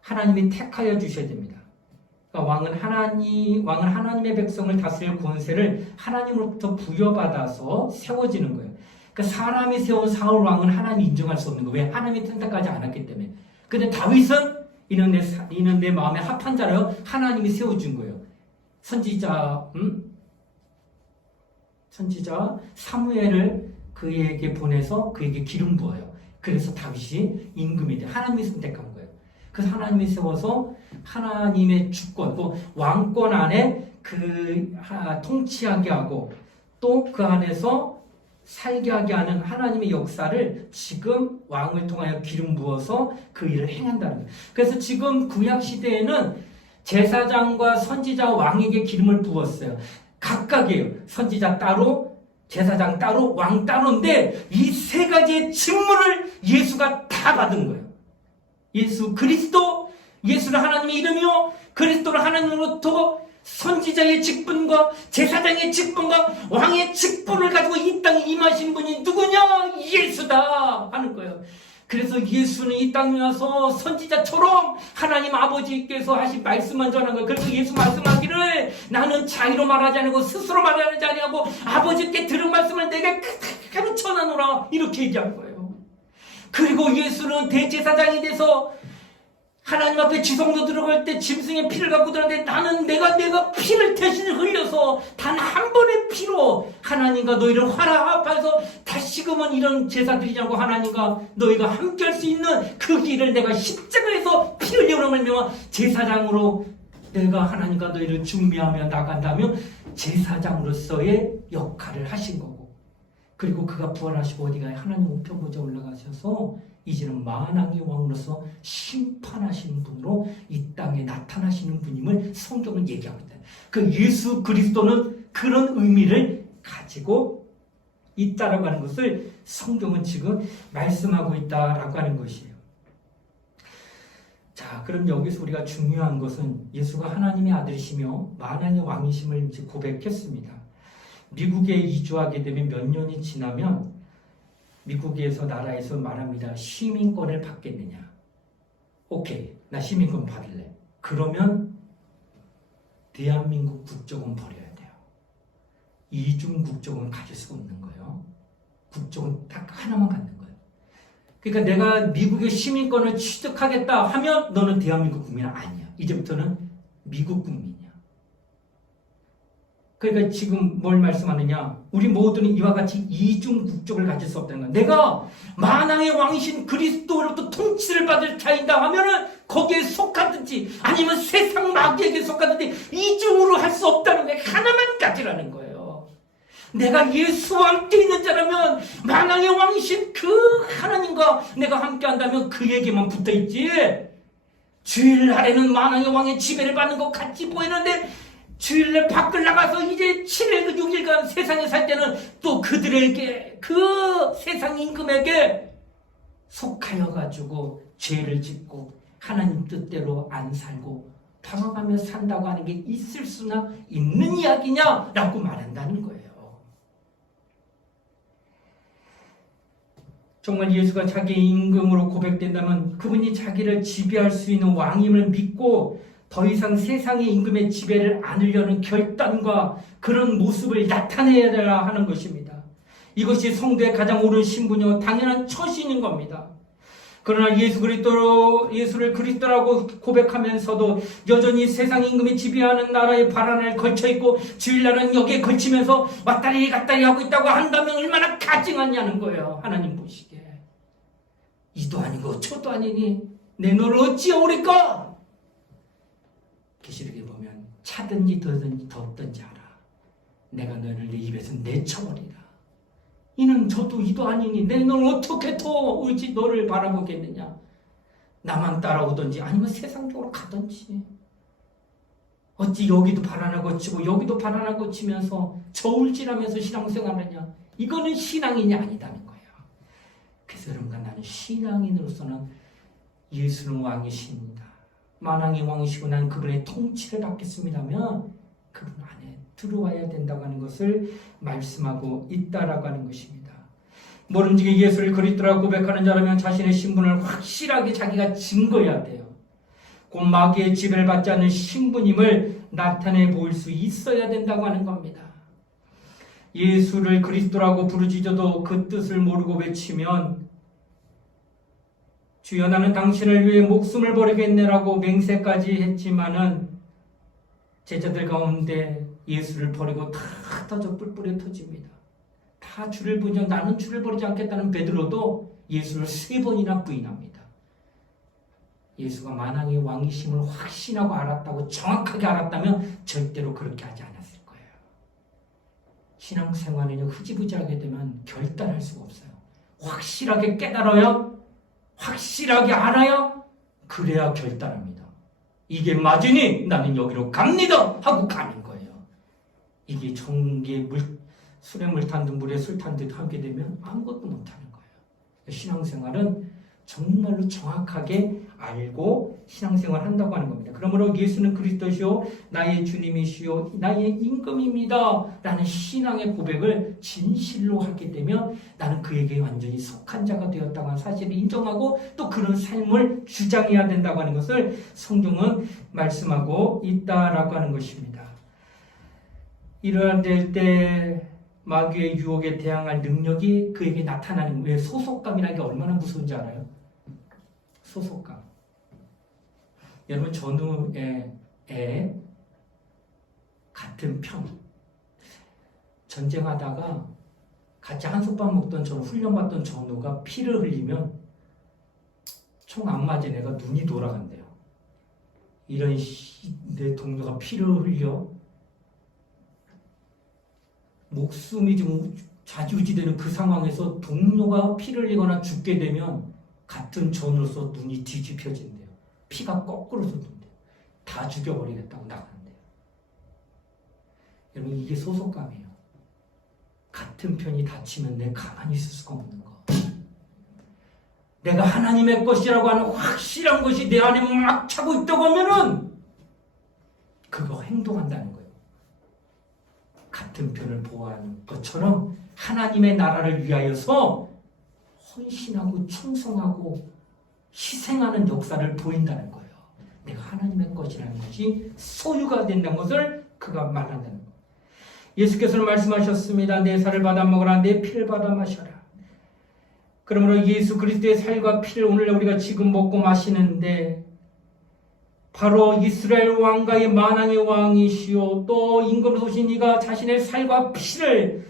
하나님이 택하여 주셔야 됩니다. 그러니까 왕은 하나님의 백성을 다스릴 권세를 하나님으로부터 부여받아서 세워지는 거예요. 그러니까 사람이 세운 사울 왕은 하나님이 인정할 수 없는 거예요. 왜? 하나님이 선택하지 않았기 때문에. 근데 다윗은 이는 내 마음에 합한 자라요. 하나님이 세워준 거예요. 선지자 사무엘을 그에게 보내서 그에게 기름 부어요. 그래서 다윗이 임금이 돼. 하나님이 선택한 거예요. 그래서 하나님이 세워서 하나님의 주권, 또 왕권 안에 통치하게 하고 또 그 안에서 살게 하게 하는 하나님의 역사를 지금 왕을 통하여 기름 부어서 그 일을 행한다는 거예요. 그래서 지금 구약 시대에는 제사장과 선지자 왕에게 기름을 부었어요. 각각이에요. 선지자 따로, 제사장 따로, 왕 따로인데 이 세 가지의 직무를 예수가 다 받은 거예요. 예수 그리스도, 예수는 하나님의 이름이요, 그리스도는 하나님으로부터 선지자의 직분과 제사장의 직분과 왕의 직분을 가지고 이 땅에 임하신 분이 누구냐? 예수다 하는 거예요. 그래서 예수는 이 땅에 와서 선지자처럼 하나님 아버지께서 하신 말씀만 전한 거예요. 그래서 예수 말씀하기를 나는 자기로 말하지 않고 스스로 말하지 아니하고 아버지께 들은 말씀을 내가 그대로 전하노라 이렇게 얘기한 거예요. 그리고 예수는 대제사장이 돼서 하나님 앞에 지성소 들어갈 때 짐승의 피를 갖고 들어가는데 나는 내가 피를 대신 흘려서 단 한 번의 피로 하나님과 너희를 화합해서 다시금은 이런 제사드리자고 하나님과 너희가 함께 할 수 있는 그 길을 내가 십자가에서 피 흘리는 말미암아 제사장으로 내가 하나님과 너희를 준비하며 나간다면 제사장으로서의 역할을 하신 거고, 그리고 그가 부활하시고 어디가 하나님 우편보좌에 올라가셔서 이제는 만왕의 왕으로서 심판하시는 분으로 이 땅에 나타나시는 분임을 성경은 얘기하고 있다. 그 예수 그리스도는 그런 의미를 가지고 있다라고 하는 것을 성경은 지금 말씀하고 있다라고 하는 것이에요. 자, 그럼 여기서 우리가 중요한 것은 예수가 하나님의 아들이시며 만왕의 왕이심을 이제 고백했습니다. 미국에 이주하게 되면 몇 년이 지나면 미국에서 나라에서 말합니다. 시민권을 받겠느냐? 오케이, 나 시민권 받을래. 그러면 대한민국 국적은 버려야 돼요. 이중 국적은 가질 수가 없는 거예요. 국적은 딱 하나만 갖는 거예요. 그러니까 내가 미국의 시민권을 취득하겠다 하면 너는 대한민국 국민은 아니야. 이제부터는 미국 국민이야. 그러니까 지금 뭘 말씀하느냐? 우리 모두는 이와 같이 이중 국적을 가질 수 없다는 거야. 내가 만왕의 왕이신 그리스도로부터 통치를 받을 자이다 하면은 거기에 속하든지 아니면 세상 마귀에게 속하든지 이중으로 할 수 없다는 거야. 하나만 가지라는 거예요. 내가 예수와 함께 있는 자라면 만왕의 왕이신 그 하나님과 내가 함께 한다면 그에게만 붙어있지. 주일날에는 만왕의 왕의 지배를 받는 것 같이 보이는데 주일날 밖을 나가서 이제 7일, 6일간 세상에 살 때는 또 그들에게, 그 세상 임금에게 속하여 가지고 죄를 짓고 하나님 뜻대로 안 살고 돌아가며 산다고 하는 게 있을 수나 있는 이야기냐라고 말한다는 거예요. 정말 예수가 자기의 임금으로 고백된다면 그분이 자기를 지배할 수 있는 왕임을 믿고 더 이상 세상의 임금의 지배를 안으려는 결단과 그런 모습을 나타내야 하는 것입니다. 이것이 성도의 가장 옳은 신분이요 당연한 처신인 겁니다. 그러나 예수를 그리스도라고 고백하면서도 여전히 세상 임금이 지배하는 나라의 발안을 걸쳐 있고 주일날은 여기에 걸치면서 왔다리 갔다리 하고 있다고 한다면 얼마나 가증하냐는 거예요. 하나님 보시기에. 이도 아니고 저도 아니니 내 너를 어찌하오리까? 계시록에 보면 차든지 덥든지 알아. 내가 너를 내 입에서 내쳐버리라. 이는 저도 이도 아니니 내 너를 어떻게 도울지 너를 바라보겠느냐. 나만 따라오든지 아니면 세상적으로 가든지. 어찌 여기도 발 하나 거치고 여기도 발 하나 거치면서 저울질하면서 신앙생활하냐. 이거는 신앙인이 아니다는 거예요. 그래서 여러분과 나는 신앙인으로서는 예수는 왕이십니다. 만왕의 왕이시고 난 그분의 통치를 받겠습니다면 그분 안에 들어와야 된다고 하는 것을 말씀하고 있다라고 하는 것입니다. 모름지기 예수를 그리스도라고 고백하는 자라면 자신의 신분을 확실하게 자기가 증거해야 돼요. 곧 마귀의 지배를 받지 않는 신분임을 나타내 보일 수 있어야 된다고 하는 겁니다. 예수를 그리스도라고 부르짖어도 그 뜻을 모르고 외치면 주여 나는 당신을 위해 목숨을 버리겠네라고 맹세까지 했지만은 제자들 가운데 예수를 버리고 다 터져 뿔뿔이 터집니다. 다 주를 부인하고 나는 주를 버리지 않겠다는 베드로도 예수를 3번이나 부인합니다. 예수가 만왕의 왕이심을 확신하고 알았다고 정확하게 알았다면 절대로 그렇게 하지 않았을 거예요. 신앙생활에는 흐지부지하게 되면 결단할 수가 없어요. 확실하게 깨달아야 확실하게 알아야 그래야 결단합니다. 이게 맞으니 나는 여기로 갑니다 하고 가는 거예요. 이게 전기에 술에 물 탄 듯 물에 술 탄 듯 하게 되면 아무것도 못하는 거예요. 신앙생활은 정말로 정확하게 알고 신앙생활 한다고 하는 겁니다. 그러므로 예수는 그리스도시요 나의 주님이시요 나의 임금입니다 라는 신앙의 고백을 진실로 하게 되면 나는 그에게 완전히 속한 자가 되었다고 하는 사실을 인정하고 또 그런 삶을 주장해야 된다고 하는 것을 성경은 말씀하고 있다라고 하는 것입니다. 이러한 때 마귀의 유혹에 대항할 능력이 그에게 나타나는 거예요. 소속감이라는 게 얼마나 무서운지 알아요? 소속감. 여러분 전후에 같은 편 전쟁하다가 같이 한솥밥 먹던 전후 훈련받던 전후가 피를 흘리면 총 안 맞은 애가 눈이 돌아간대요. 이런 내 동료가 피를 흘려 목숨이 좀 좌지우지되는 그 상황에서 동료가 피를 흘리거나 죽게 되면 같은 전으로서 눈이 뒤집혀진대요. 피가 거꾸로서 돈대요. 다 죽여버리겠다고 나가는데요. 여러분 이게 소속감이에요. 같은 편이 다치면 내가 가만히 있을 수가 없는 거. 내가 하나님의 것이라고 하는 확실한 것이 내 안에 막 차고 있다고 하면은 그거 행동한다는 거예요. 같은 편을 보호하는 것처럼 하나님의 나라를 위하여서 헌신하고 충성하고 희생하는 역사를 보인다는 거예요. 내가 하나님의 것이라는 것이 소유가 된다는 것을 그가 말한다는 거예요. 예수께서는 말씀하셨습니다. 내 살을 받아 먹으라 내 피를 받아 마셔라. 그러므로 예수 그리스도의 살과 피를 오늘 우리가 지금 먹고 마시는데 바로 이스라엘 왕가의 만왕의 왕이시오 또 임금으로 오신 이가 자신의 살과 피를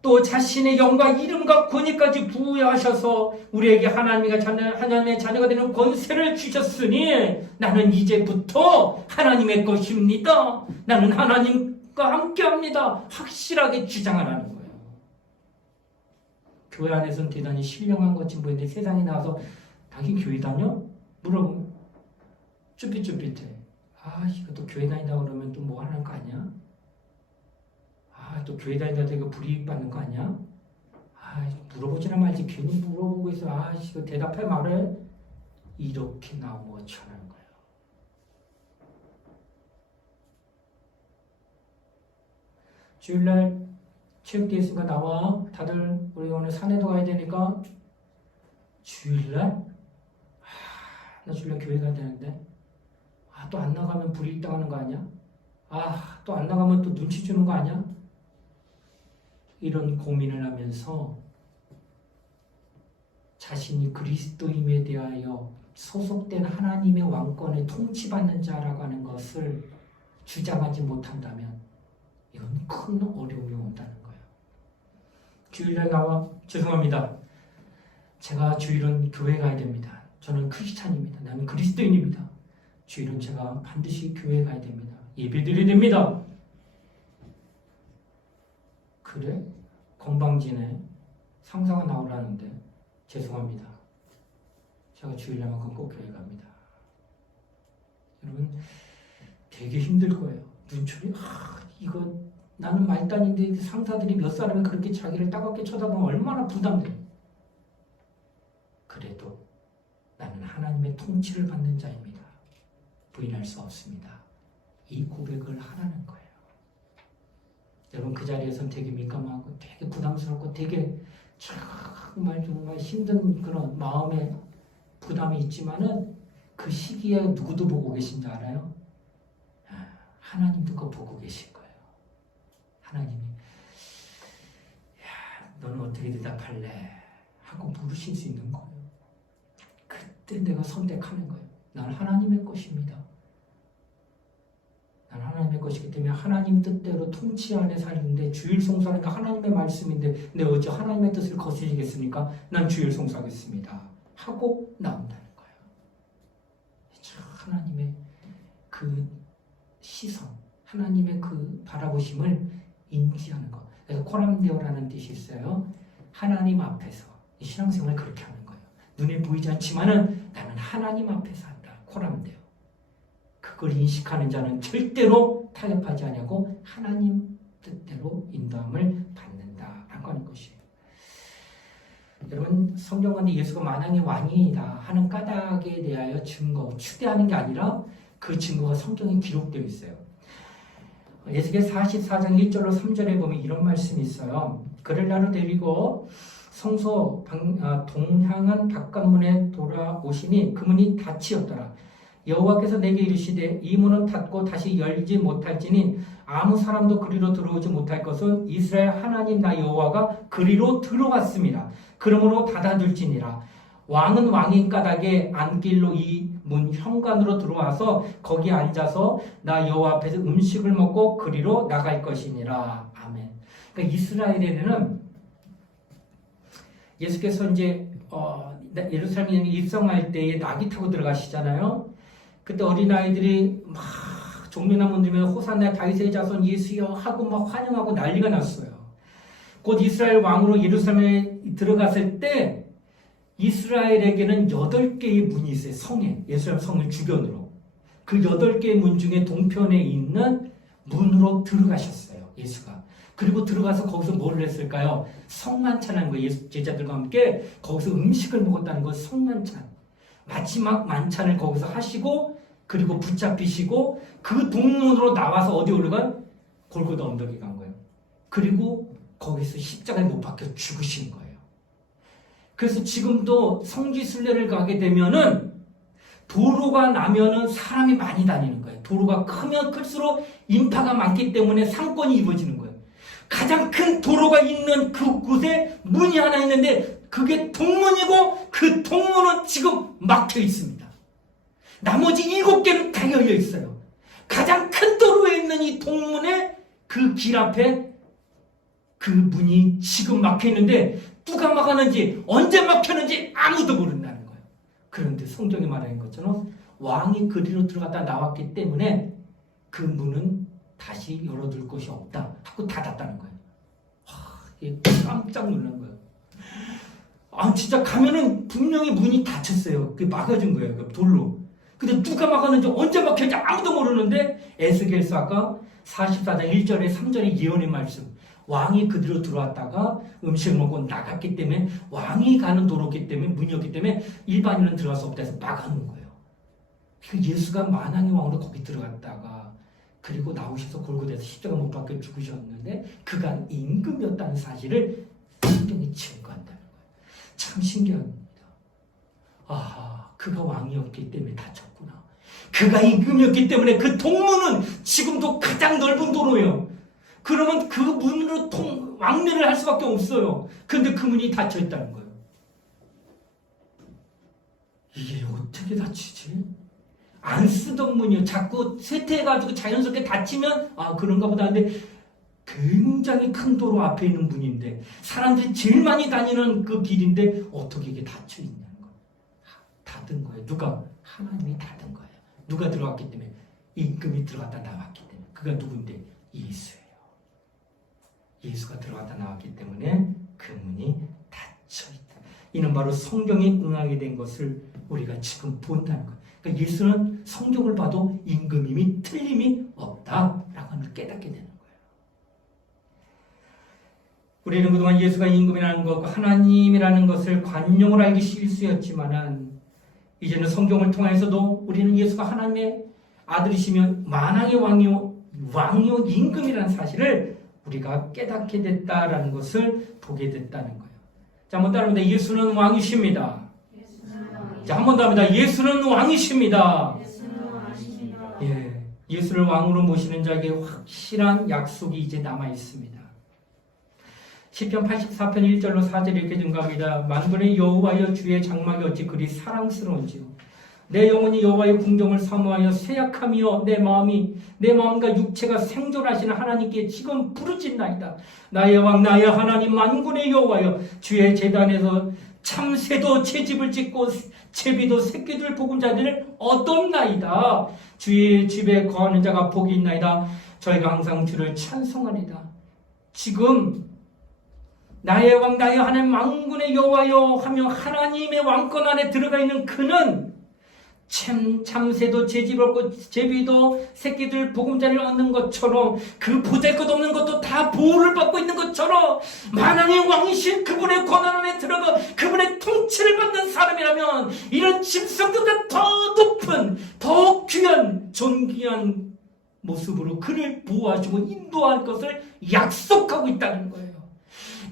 또 자신의 영과 이름과 권위까지 부여하셔서 우리에게 하나님의 자녀가 되는 권세를 주셨으니 나는 이제부터 하나님의 것입니다. 나는 하나님과 함께합니다. 확실하게 주장하라는 거예요. 교회 안에서는 대단히 신령한 것처럼 보이는데 세상에 나와서 당신 교회 다녀? 물어보면 쭈삣쭈삣해. 아 이거 교회 다닌다 그러면 또 뭐 하는 거 아니야? 또 교회 다닌다 해서 불이익 받는 거 아니야? 물어보지나 말지 괜히 물어보고 있어. 이거 대답해 말해. 이렇게 나오고 어쩌라는 거예요. 주일날 체육대회 있으니까 나와. 다들 우리 오늘 산에도 가야 되니까. 주일날? 나 주일날 교회 가야 되는데. 또 안 나가면 불이익 당하는 거 아니야? 또 안 나가면 또 눈치 주는 거 아니야? 이런 고민을 하면서 자신이 그리스도임에 대하여 소속된 하나님의 왕권에 통치받는 자라고 하는 것을 주장하지 못한다면 이건 큰 어려움이 온다는 거예요. 주일날 죄송합니다. 제가 주일은 교회 가야 됩니다. 저는 크리스찬입니다. 나는 그리스도인입니다. 주일은 제가 반드시 교회 가야 됩니다. 예배드려야 됩니다. 그래? 건방지네. 상사가 나오라는데 죄송합니다. 제가 주일날만큼 꼭 교회 갑니다. 여러분 되게 힘들 거예요. 눈초리 이거 나는 말단인데 상사들이 몇 사람이 그렇게 자기를 따갑게 쳐다보면 얼마나 부담돼요. 그래도 나는 하나님의 통치를 받는 자입니다. 부인할 수 없습니다. 이 고백을 하라는 거예요. 여러분 그 자리에서는 되게 민감하고 되게 부담스럽고 되게 정말 힘든 그런 마음의 부담이 있지만은 그 시기에 누구도 보고 계신지 알아요? 하나님도 그거 보고 계실 거예요. 하나님이 너는 어떻게 대답할래? 하고 물으실 수 있는 거예요. 그때 내가 선택하는 거예요. 나는 하나님의 것입니다. 나는 하나님의 것이기 때문에 하나님 뜻대로 통치 안에 사는데 주일 송사하는 게 하나님의 말씀인데 내가 어찌 하나님의 뜻을 거스르겠습니까? 난 주일 송사하겠습니다. 하고 나온다는 거예요. 하나님의 그 시선, 하나님의 그 바라보심을 인지하는 것. 그래서 코람데오라는 뜻이 있어요. 하나님 앞에서 신앙생활을 그렇게 하는 거예요. 눈에 보이지 않지만은 나는 하나님 앞에서 한다. 코람데오. 그걸 인식하는 자는 절대로 타협하지 않고 하나님 뜻대로 인도함을 받는다라고 하는 것이에요. 여러분 성경 가운데 예수가 만왕의 왕이다 하는 까닭에 대하여 증거, 추대하는 게 아니라 그 증거가 성경에 기록되어 있어요. 에스겔 44장 1절로 3절에 보면 이런 말씀이 있어요. 그를 나로 데리고 성소 동향한 바깥문에 돌아오시니 그 문이 닫히었더라. 여호와께서 내게 이르시되 이 문은 닫고 다시 열지 못할지니 아무 사람도 그리로 들어오지 못할 것은 이스라엘 하나님 나 여호와가 그리로 들어왔습니다. 그러므로 닫아둘지니라. 왕은 왕인 까닭에 안길로 이 문 현관으로 들어와서 거기 앉아서 나 여호와 앞에서 음식을 먹고 그리로 나갈 것이니라. 아멘. 그러니까 이스라엘에는 예수께서 이제 예루살렘에 입성할 때에 나귀 타고 들어가시잖아요. 그때 어린아이들이 막 종려나무 들면 호산나 다윗의 자손 예수여 하고 막 환영하고 난리가 났어요. 곧 이스라엘 왕으로 예루살렘에 들어갔을 때 이스라엘에게는 8개의 문이 있어요. 성에, 예루살렘 성을 주변으로. 그 8개의 문 중에 동편에 있는 문으로 들어가셨어요. 예수가. 그리고 들어가서 거기서 뭘 했을까요? 성만찬한 거예요. 예수 제자들과 함께 거기서 음식을 먹었다는 거 성만찬. 마지막 만찬을 거기서 하시고 그리고 붙잡히시고 그 동문으로 나와서 어디 올라간? 골고다 언덕에 간 거예요. 그리고 거기서 십자가에 못 박혀 죽으신 거예요. 그래서 지금도 성지순례를 가게 되면은 도로가 나면은 사람이 많이 다니는 거예요. 도로가 크면 클수록 인파가 많기 때문에 상권이 이루어지는 거예요. 가장 큰 도로가 있는 그곳에 문이 하나 있는데 그게 동문이고 그 동문은 지금 막혀 있습니다. 나머지 7개는 다 열려 있어요. 가장 큰 도로에 있는 이 동문의 그 길 앞에 그 문이 지금 막혀 있는데 누가 막았는지 언제 막혔는지 아무도 모른다는 거예요. 그런데 성경이 말하는 것처럼 왕이 그리로 들어갔다 나왔기 때문에 그 문은 다시 열어둘 곳이 없다 하고 닫았다는 거예요. 깜짝 놀란 거예요. 진짜 가면은 분명히 문이 닫혔어요. 그게 막아준 거예요. 그 돌로. 근데 누가 막았는지 언제 막혔는지 아무도 모르는데 에스겔서가 44장 1절에 3절에 예언의 말씀. 왕이 그대로 들어왔다가 음식을 먹고 나갔기 때문에 왕이 가는 도로기 때문에 문이었기 때문에 일반인은 들어갈 수 없다 해서 막아놓은 거예요. 예수가 만왕의 왕으로 거기 들어갔다가 그리고 나오셔서 골고다에서 십자가 못 박혀 죽으셨는데 그가 임금이었다는 사실을 성경이 증거한다는 거예요. 참 신기합니다. 아하, 그가 왕이었기 때문에 다쳤구나. 그가 임금이었기 때문에 그 동문은 지금도 가장 넓은 도로예요. 그러면 그 문으로 왕래를 할 수밖에 없어요. 그런데 그 문이 닫혀 있다는 거예요. 어떻게 닫히지? 안 쓰던 문이요. 자꾸 쇠퇴해가지고 자연스럽게 닫히면 그런가 보다 하는데 굉장히 큰 도로 앞에 있는 문인데 사람들이 제일 많이 다니는 그 길인데 어떻게 이게 닫혀 있냐는 거예요. 닫은 거예요. 누가? 하나님이 닫은 거예요. 누가 들어왔기 때문에? 임금이 들어갔다 나왔기 때문에. 그가 누군데? 예수예요. 예수가 들어갔다 나왔기 때문에 그 문이 닫혀 있다. 이는 바로 성경이 응하게 된 것을 우리가 지금 본다는 거예요. 그러니까 예수는 성경을 봐도 임금임이 틀림이 없다라고 하는 걸 깨닫게 되는 거예요. 우리는 그동안 예수가 임금이라는 것, 하나님이라는 것을 관용을 알기 실수였지만은 이제는 성경을 통해서도 우리는 예수가 하나님의 아들이시며 만왕의 왕이요 임금이라는 사실을 우리가 깨닫게 됐다라는 것을 보게 됐다는 거예요. 자, 한번 따라합니다. 예수는 왕이십니다. 자, 한 번 더 합니다. 예수는 왕이십니다. 예, 예수를 왕으로 모시는 자에게 확실한 약속이 이제 남아 있습니다. 시편 84편 1절로 4절 이렇게 증가합니다. 만군의 여호와여 주의 장막이 어찌 그리 사랑스러운지요. 내 영혼이 여호와의 궁정을 사모하여 쇠약하며 내 마음과 육체가 생존하시는 하나님께 지금 부르짖나이다. 나의 왕 나의 하나님 만군의 여호와여 주의 제단에서 참새도 채집을 짓고 제비도 새끼들 보금자리를 얻었나이다. 주의 집에 거하는 자가 복이 있나이다. 저희가 항상 주를 찬송하리다. 지금 나의 왕 나의 하나님 만군의 여호와여 하며 하나님의 왕권 안에 들어가 있는 그는 참새도 채집을 얻고 제비도 새끼들 보금자리를 얻는 것처럼 그 보잘것없는 것도 다 보호를 받고 있는 것처럼 만왕의 왕이신 그분의 권한 안에 들어가 그분의 통치를 받는 사람이라면 이런 짐승들보다 더 높은 더 귀한 존귀한 모습으로 그를 보호하시고 인도할 것을 약속하고 있다는 거예요.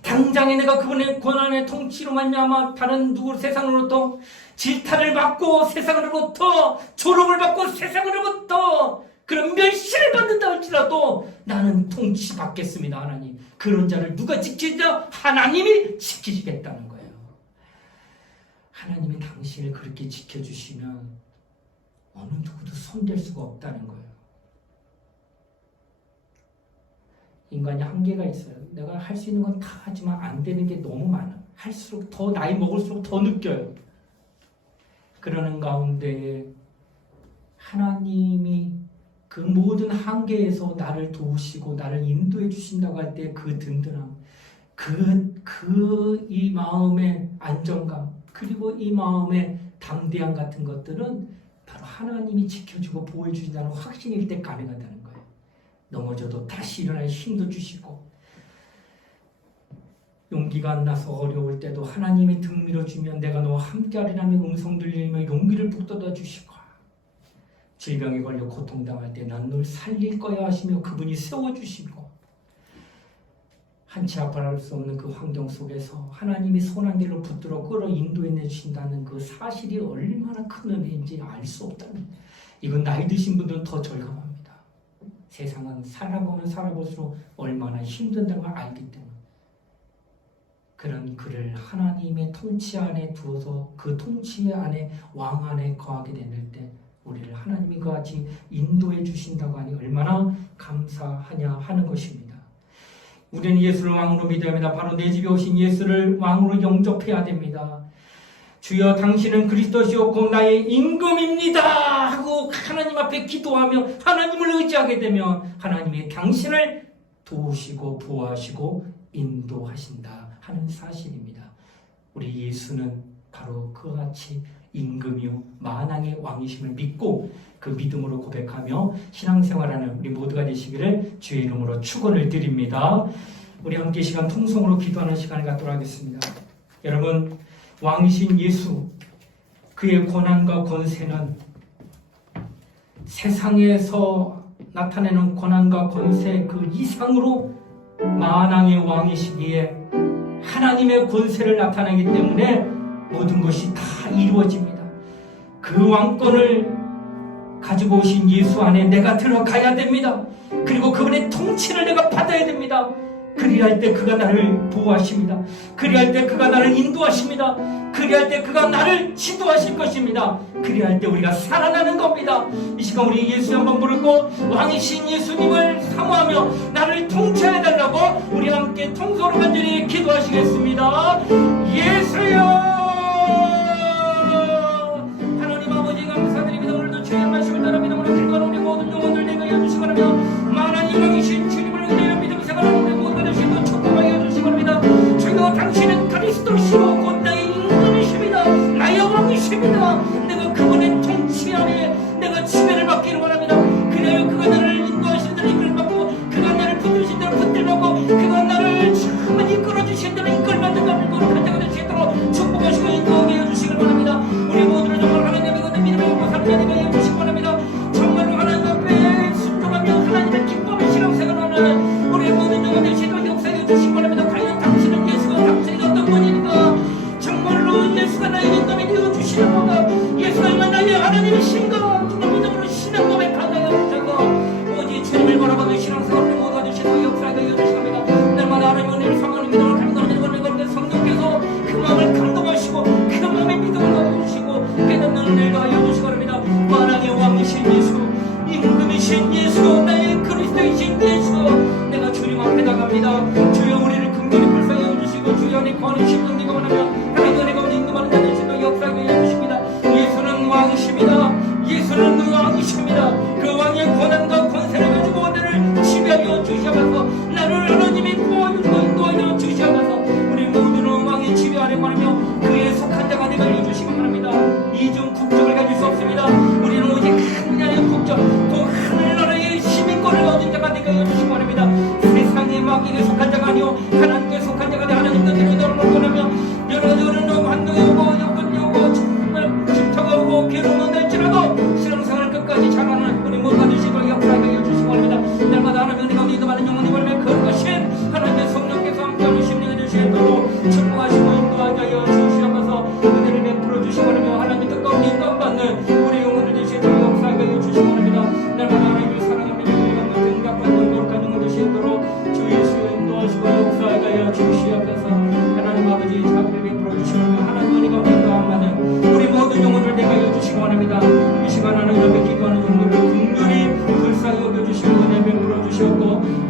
당장에 내가 그분의 권한의 통치로 말미암아 다른 누구 세상으로부터 질타를 받고 세상으로부터 조롱을 받고 세상으로부터 그런 멸시를 받는다 할지라도 나는 통치받겠습니다. 하나님. 그런 자를 누가 지키냐? 하나님이 지키시겠다는 거예요. 하나님이 당신을 그렇게 지켜주시면 어느 누구도 손댈 수가 없다는 거예요. 인간이 한계가 있어요. 내가 할 수 있는 건 다 하지만 안 되는 게 너무 많아. 할수록 더 나이 먹을수록 더 느껴요. 그러는 가운데 하나님이 그 모든 한계에서 나를 도우시고 나를 인도해 주신다고 할 때 그 든든함, 이 마음의 안정감, 그리고 이 마음의 담대함 같은 것들은 바로 하나님이 지켜주고 보호해 주신다는 확신일 때 가능하다는 거예요. 넘어져도 다시 일어날 힘도 주시고 용기가 안 나서 어려울 때도 하나님이 등 밀어주면 내가 너와 함께하리라며 음성 들리며 용기를 북돋아 주시고 질병에 걸려 고통당할 때 난 널 살릴 거야 하시며 그분이 세워주시고 한치 앞을 알 수 없는 그 환경 속에서 하나님이 손한 길로 붙들어 끌어 인도해 주신다는 그 사실이 얼마나 큰 은혜인지 알 수 없다는 거예요. 이건 나이 드신 분들은 더 절감합니다. 세상은 살아보면 살아볼수록 얼마나 힘든다는 걸 알기 때문에 그런 그를 하나님의 통치 안에 두어서 그 통치 안에 왕 안에 거하게 되는 때 우리를 하나님이 같이 인도해 주신다고 하니 얼마나 감사하냐 하는 것입니다. 우리는 예수를 왕으로 믿어야 합니다. 바로 내 집에 오신 예수를 왕으로 영접해야 됩니다. 주여 당신은 그리스도시요 나의 임금입니다 하고 하나님 앞에 기도하며 하나님을 의지하게 되면 하나님이 당신을 도우시고 보호하시고 인도하신다 하는 사실입니다. 우리 예수는 바로 그와 같이 임금이요 만왕의 왕이심을 믿고 그 믿음으로 고백하며 신앙생활하는 우리 모두가 되시기를 주의 이름으로 축원을 드립니다. 우리 함께 시간 통성으로 기도하는 시간을 갖도록 하겠습니다. 여러분 왕이신 예수 그의 권한과 권세는 세상에서 나타내는 권한과 권세 그 이상으로 만왕의 왕이시기에 하나님의 권세를 나타내기 때문에 모든 것이 다 이루어집니다. 그 왕권을 가지고 오신 예수 안에 내가 들어가야 됩니다. 그리고 그분의 통치를 내가 받아야 됩니다. 그리할 때 그가 나를 보호하십니다. 그리할 때 그가 나를 인도하십니다. 그리할 때 그가 나를 지도하실 것입니다. 그리할 때 우리가 살아나는 겁니다. 이 시간 우리 예수 한번 부르고 왕이신 예수님을 사모하며 나를 통치해달라고 우리 함께 통소로 간절히 기도하시겠습니다. 예수여, 하나님 아버지 감사드립니다. 오늘도 주의 말씀을 따라 믿음으로 길건 우리 모든 영혼들 내가 여주시기 바라며 만한 왕이신 주님을 의뢰하여 믿음 생활하는 우리 모든 것을 축복하여 주시기 바랍니다. 주여, 당신은 그리스도시요 곧 나의 임금이십니다. 나의 왕이십니다. 내가 그분의 통치 안에 내가 지배를 받기를 원합니다. 그래야 그가 나를 인도하시는 대로 이끌 받고 그가 나를 붙드신 대로 붙들 받고 그가 나를 참은 이끌어 주신 대로 이끌 받는 것을 거룩한 자가 될 수 있도록 축복하시고 인도하게 해주시길 바랍니다. 우리 모두를 정말 하나님의 믿음을 믿고 사는 자가 해주시기 바랍니다. 정말로 하나님 앞에 순종하며 하나님의 기쁨의 신앙생활하는 우리 모든 영혼의 시도 역사해 주시기 바랍니다. 과연 당신은 예수가 당신이 어떤 분입니까? 정말로 예수가 나의 인감이 되어주시는 건가? 예수가 정말 나의 하나님이신가? 그가 믿음으로 신앙 고백하여 주셔서 오직 주님을 바라보는 신앙생활을 모두 주시고 역사하여 주시기 바랍니다. 날마다 하나님의 은혜를 사모하는 믿음을 감동하는 가운데 성령께서 그 마음을 감동하시고 그 마음의 믿음을 넣어주시고 깨닫는 은혜를 하여 주시기 바랍니다. 만왕의 왕이신 예수, 임금이신 예수, 나의 그리스도이신 예수, 내가 주님 앞에 나갑니다. 주여, 우리를 긍휼히 불쌍히 여주시고 주여 안에 거하는 심령기가 원하며 하나님 은혜 가운데 인도하는 자들 주도 역사하게 해주십니다. 예수는 왕이십니다. 예수는 왕이십니다. 그 왕의 권한과 권세를 가지고 나를 지배하여 주시면서 나를 하나님이 보호해주고 인도하여 주시면서 우리 모두는 왕의 지배 아래 말하며 그에 속한 자가 되게 해주시기 바랍니다. 이중 국적을 가질 수 없습니다. 우리는 오직 한 나라의 국적, 또 하늘나라의 시민권을 얻은 자가 되게 해주시기 바랍니다. 세상의 마귀에 속한 자가 아니오 하나님께 속한 자가 되어 하나님 뜻대로 이도록 원하며 여러 가지 환경이 오고 여건이 오고 정말 질타가 오고 괴로움은 될지라도 신앙생활을 끝까지 잘하는 우리 모두가 되시고 역사하게 해주시기 바랍니다. 날마다 하나님 은혜가 믿음하는 영혼이 벌며 거룩하신 하나님의 성령께서 함께하는 심령이 되시도록 축복하시고 인도하게 하여 주시옵소서. 은혜를 베풀어 주시기 바라며 하나님 뜻가운데 인도받는 우리 영혼을 되시도록 역사하게 하여 주시기 바랍니다. 날마다 하나님을 사랑하며 영원한 등각받는 거룩한 영혼 되시도록 주 예수 인도하시고 역사하게 하여 주시옵소서. 하나님 아버지 자비를 베풀어 주시며 하나님 은혜가 인도함받는 우리 모든 영혼을 내가 주시기 바랍니다. 이 시간 하나님 앞에 기도하는 영혼을 긍휼히 불쌍히 여겨주시고 은혜 베풀어 주시옵고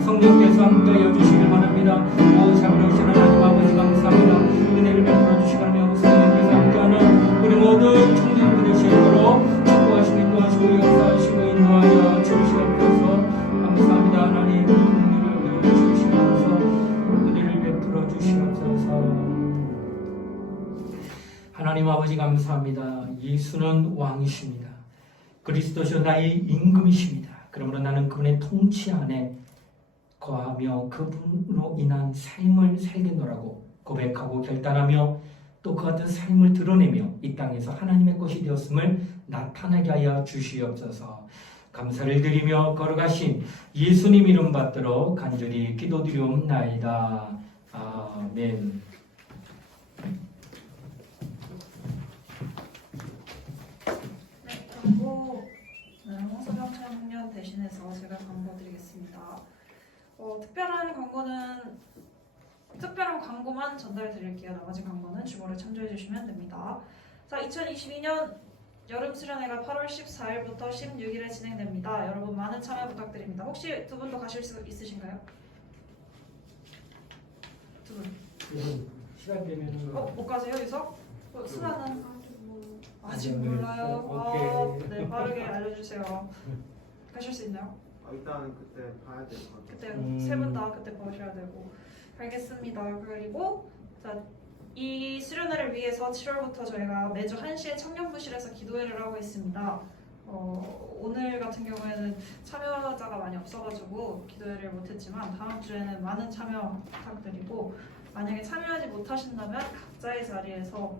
성령께서 함께하여 주시길 바랍니다. 오 자비로우신 하나님 아버지 감사합니다. 은혜를 베풀어 주시기 바라며 성령께서 함께하는 우리 모든 청년들 되시도록 축복하시고 인도하시고 역사하시고 인도하여 주시옵소서. 감사합니다. 하나님 긍휼히 여겨주시옵소서. 은혜를 베풀어 주시옵소서. 하나님 아버지 감사합니다. 예수는 왕이십니다. 그리스도시오 나의 임금이십니다. 그러므로 나는 그분의 통치 안에 거하며 그분으로 인한 삶을 살겠노라고 고백하고 결단하며 또 그 같은 삶을 드러내며 이 땅에서 하나님의 것이 되었음을 나타나게 하여 주시옵소서. 감사를 드리며 거룩하신 예수님 이름 받들어 간절히 기도드리옵나이다. 아멘. 광고 홍수경 청년 대신해서 제가 광고 드리겠습니다. 특별한 광고만 전달 드릴게요. 나머지 광고는 주보를 참조해 주시면 됩니다. 자, 2022년 여름 수련회가 8월 14일부터 16일에 진행됩니다. 여러분 많은 참여 부탁드립니다. 혹시 두 분도 가실 수 있으신가요? 두 분. 시간 되면은 못 가세요, 유석? 수나는 아직 네, 몰라요. 오케이. 네, 빠르게 알려주세요. 가실 수 있나요? 일단 그때 봐야 될 것 같아요. 그때 세 분 다 그때 보셔야 되고. 알겠습니다. 그리고 자, 이 수련회를 위해서 7월부터 저희가 매주 1시에 청년부실에서 기도회를 하고 있습니다. 오늘 같은 경우에는 참여자가 많이 없어가지고 기도회를 못했지만 다음 주에는 많은 참여 부탁드리고 만약에 참여하지 못하신다면 각자의 자리에서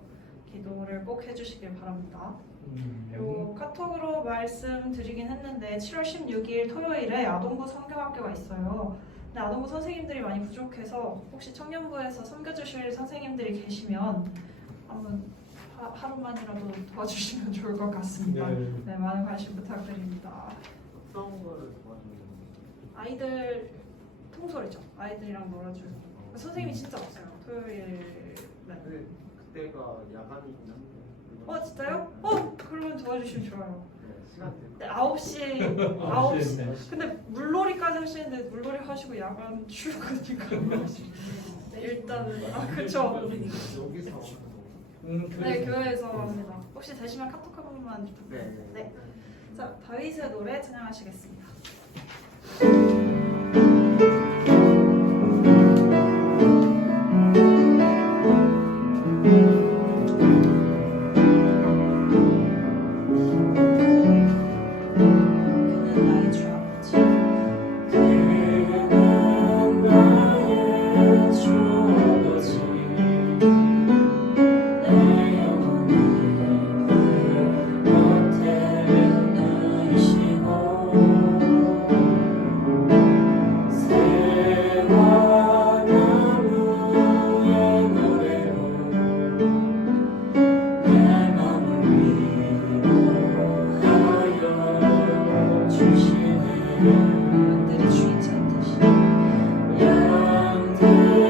기도를 꼭 해주시길 바랍니다. 그리고 카톡으로 말씀드리긴 했는데 7월 16일 토요일에 아동부 성경학교가 있어요. 근데 아동부 선생님들이 많이 부족해서 혹시 청년부에서 섬겨주실 선생님들이 계시면 한번 하루만이라도 도와주시면 좋을 것 같습니다. 네, 많은 관심 부탁드립니다. 어떤 거를 도와주는 거예요? 아이들 통솔이죠. 아이들이랑 놀아주는 거. 선생님이 진짜 없어요. 토요일 날. 근데 그때가 야간이긴 한데. 진짜요? 그러면 도와주시면 좋아요. 네, 시간 될 네, 9시 9시. 네. 근데 물놀이까지 하시는데 물놀이 하시고 야간 출근이니까 일단은 그쵸. 여기서. 네, 교회에서 합니다. 혹시 되시면 카톡 한 번만 네. 부탁드립니다. 네. 자, 다윗의 노래 찬양하시겠습니다. 그는 나의 주 아버지. 그는 나의 주 아버지 내 영혼이 그 곁에 누이시고 새와 나무의 노래로 내 맘을 위로하여 주시네 양들이 주인 찾듯이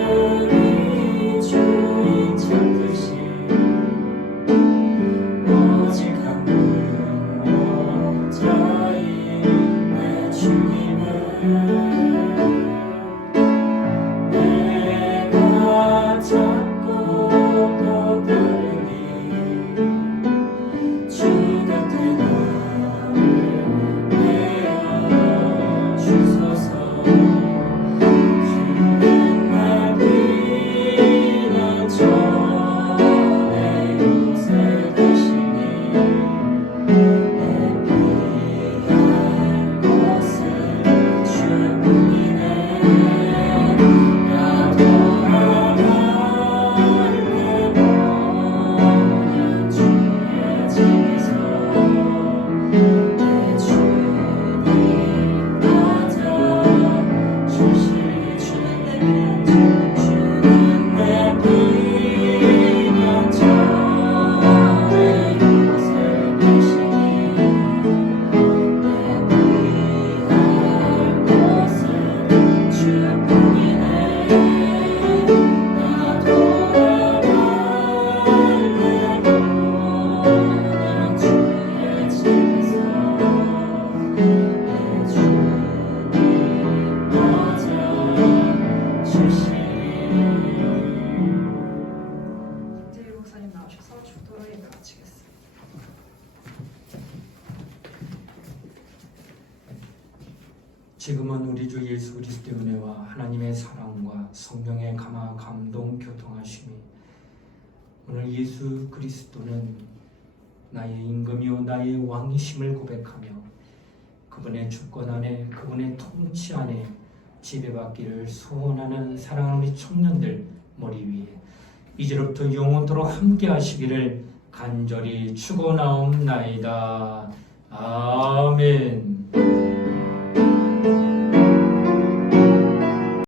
양들이 주인 찾듯이 오직 한 분 목자인 내 주님을 내가 찾고 또 따르니 주 곁에 나를 내어 주소서 주는 날 피난 전에 요새 되시니 내 피할 곳은 주뿐이네 나 돌아갈래 모든 주의 집에서 내 주님 맞아 주시니 주는 내 피난 전에 요새 계시니 내 피할 곳은 주뿐이네 나 돌아갈래 모든 주의 집에서 내 주님 맞아 주시니 김재일 목사님 나오셔서 죽도록 예배 마치겠습니다. 지금은 우리 주 예수 그리스도의 은혜와 하나님의 사랑과 성령의 감동 교통하심이 오늘 예수 그리스도는 나의 임금이요 나의 왕이심을 고백하며 그분의 주권 안에 그분의 통치 안에 지배받기를 소원하는 사랑하는 우리 청년들 머리 위에 이제로부터 영원토록 함께 하시기를 간절히 축원하옵나이다. 아멘.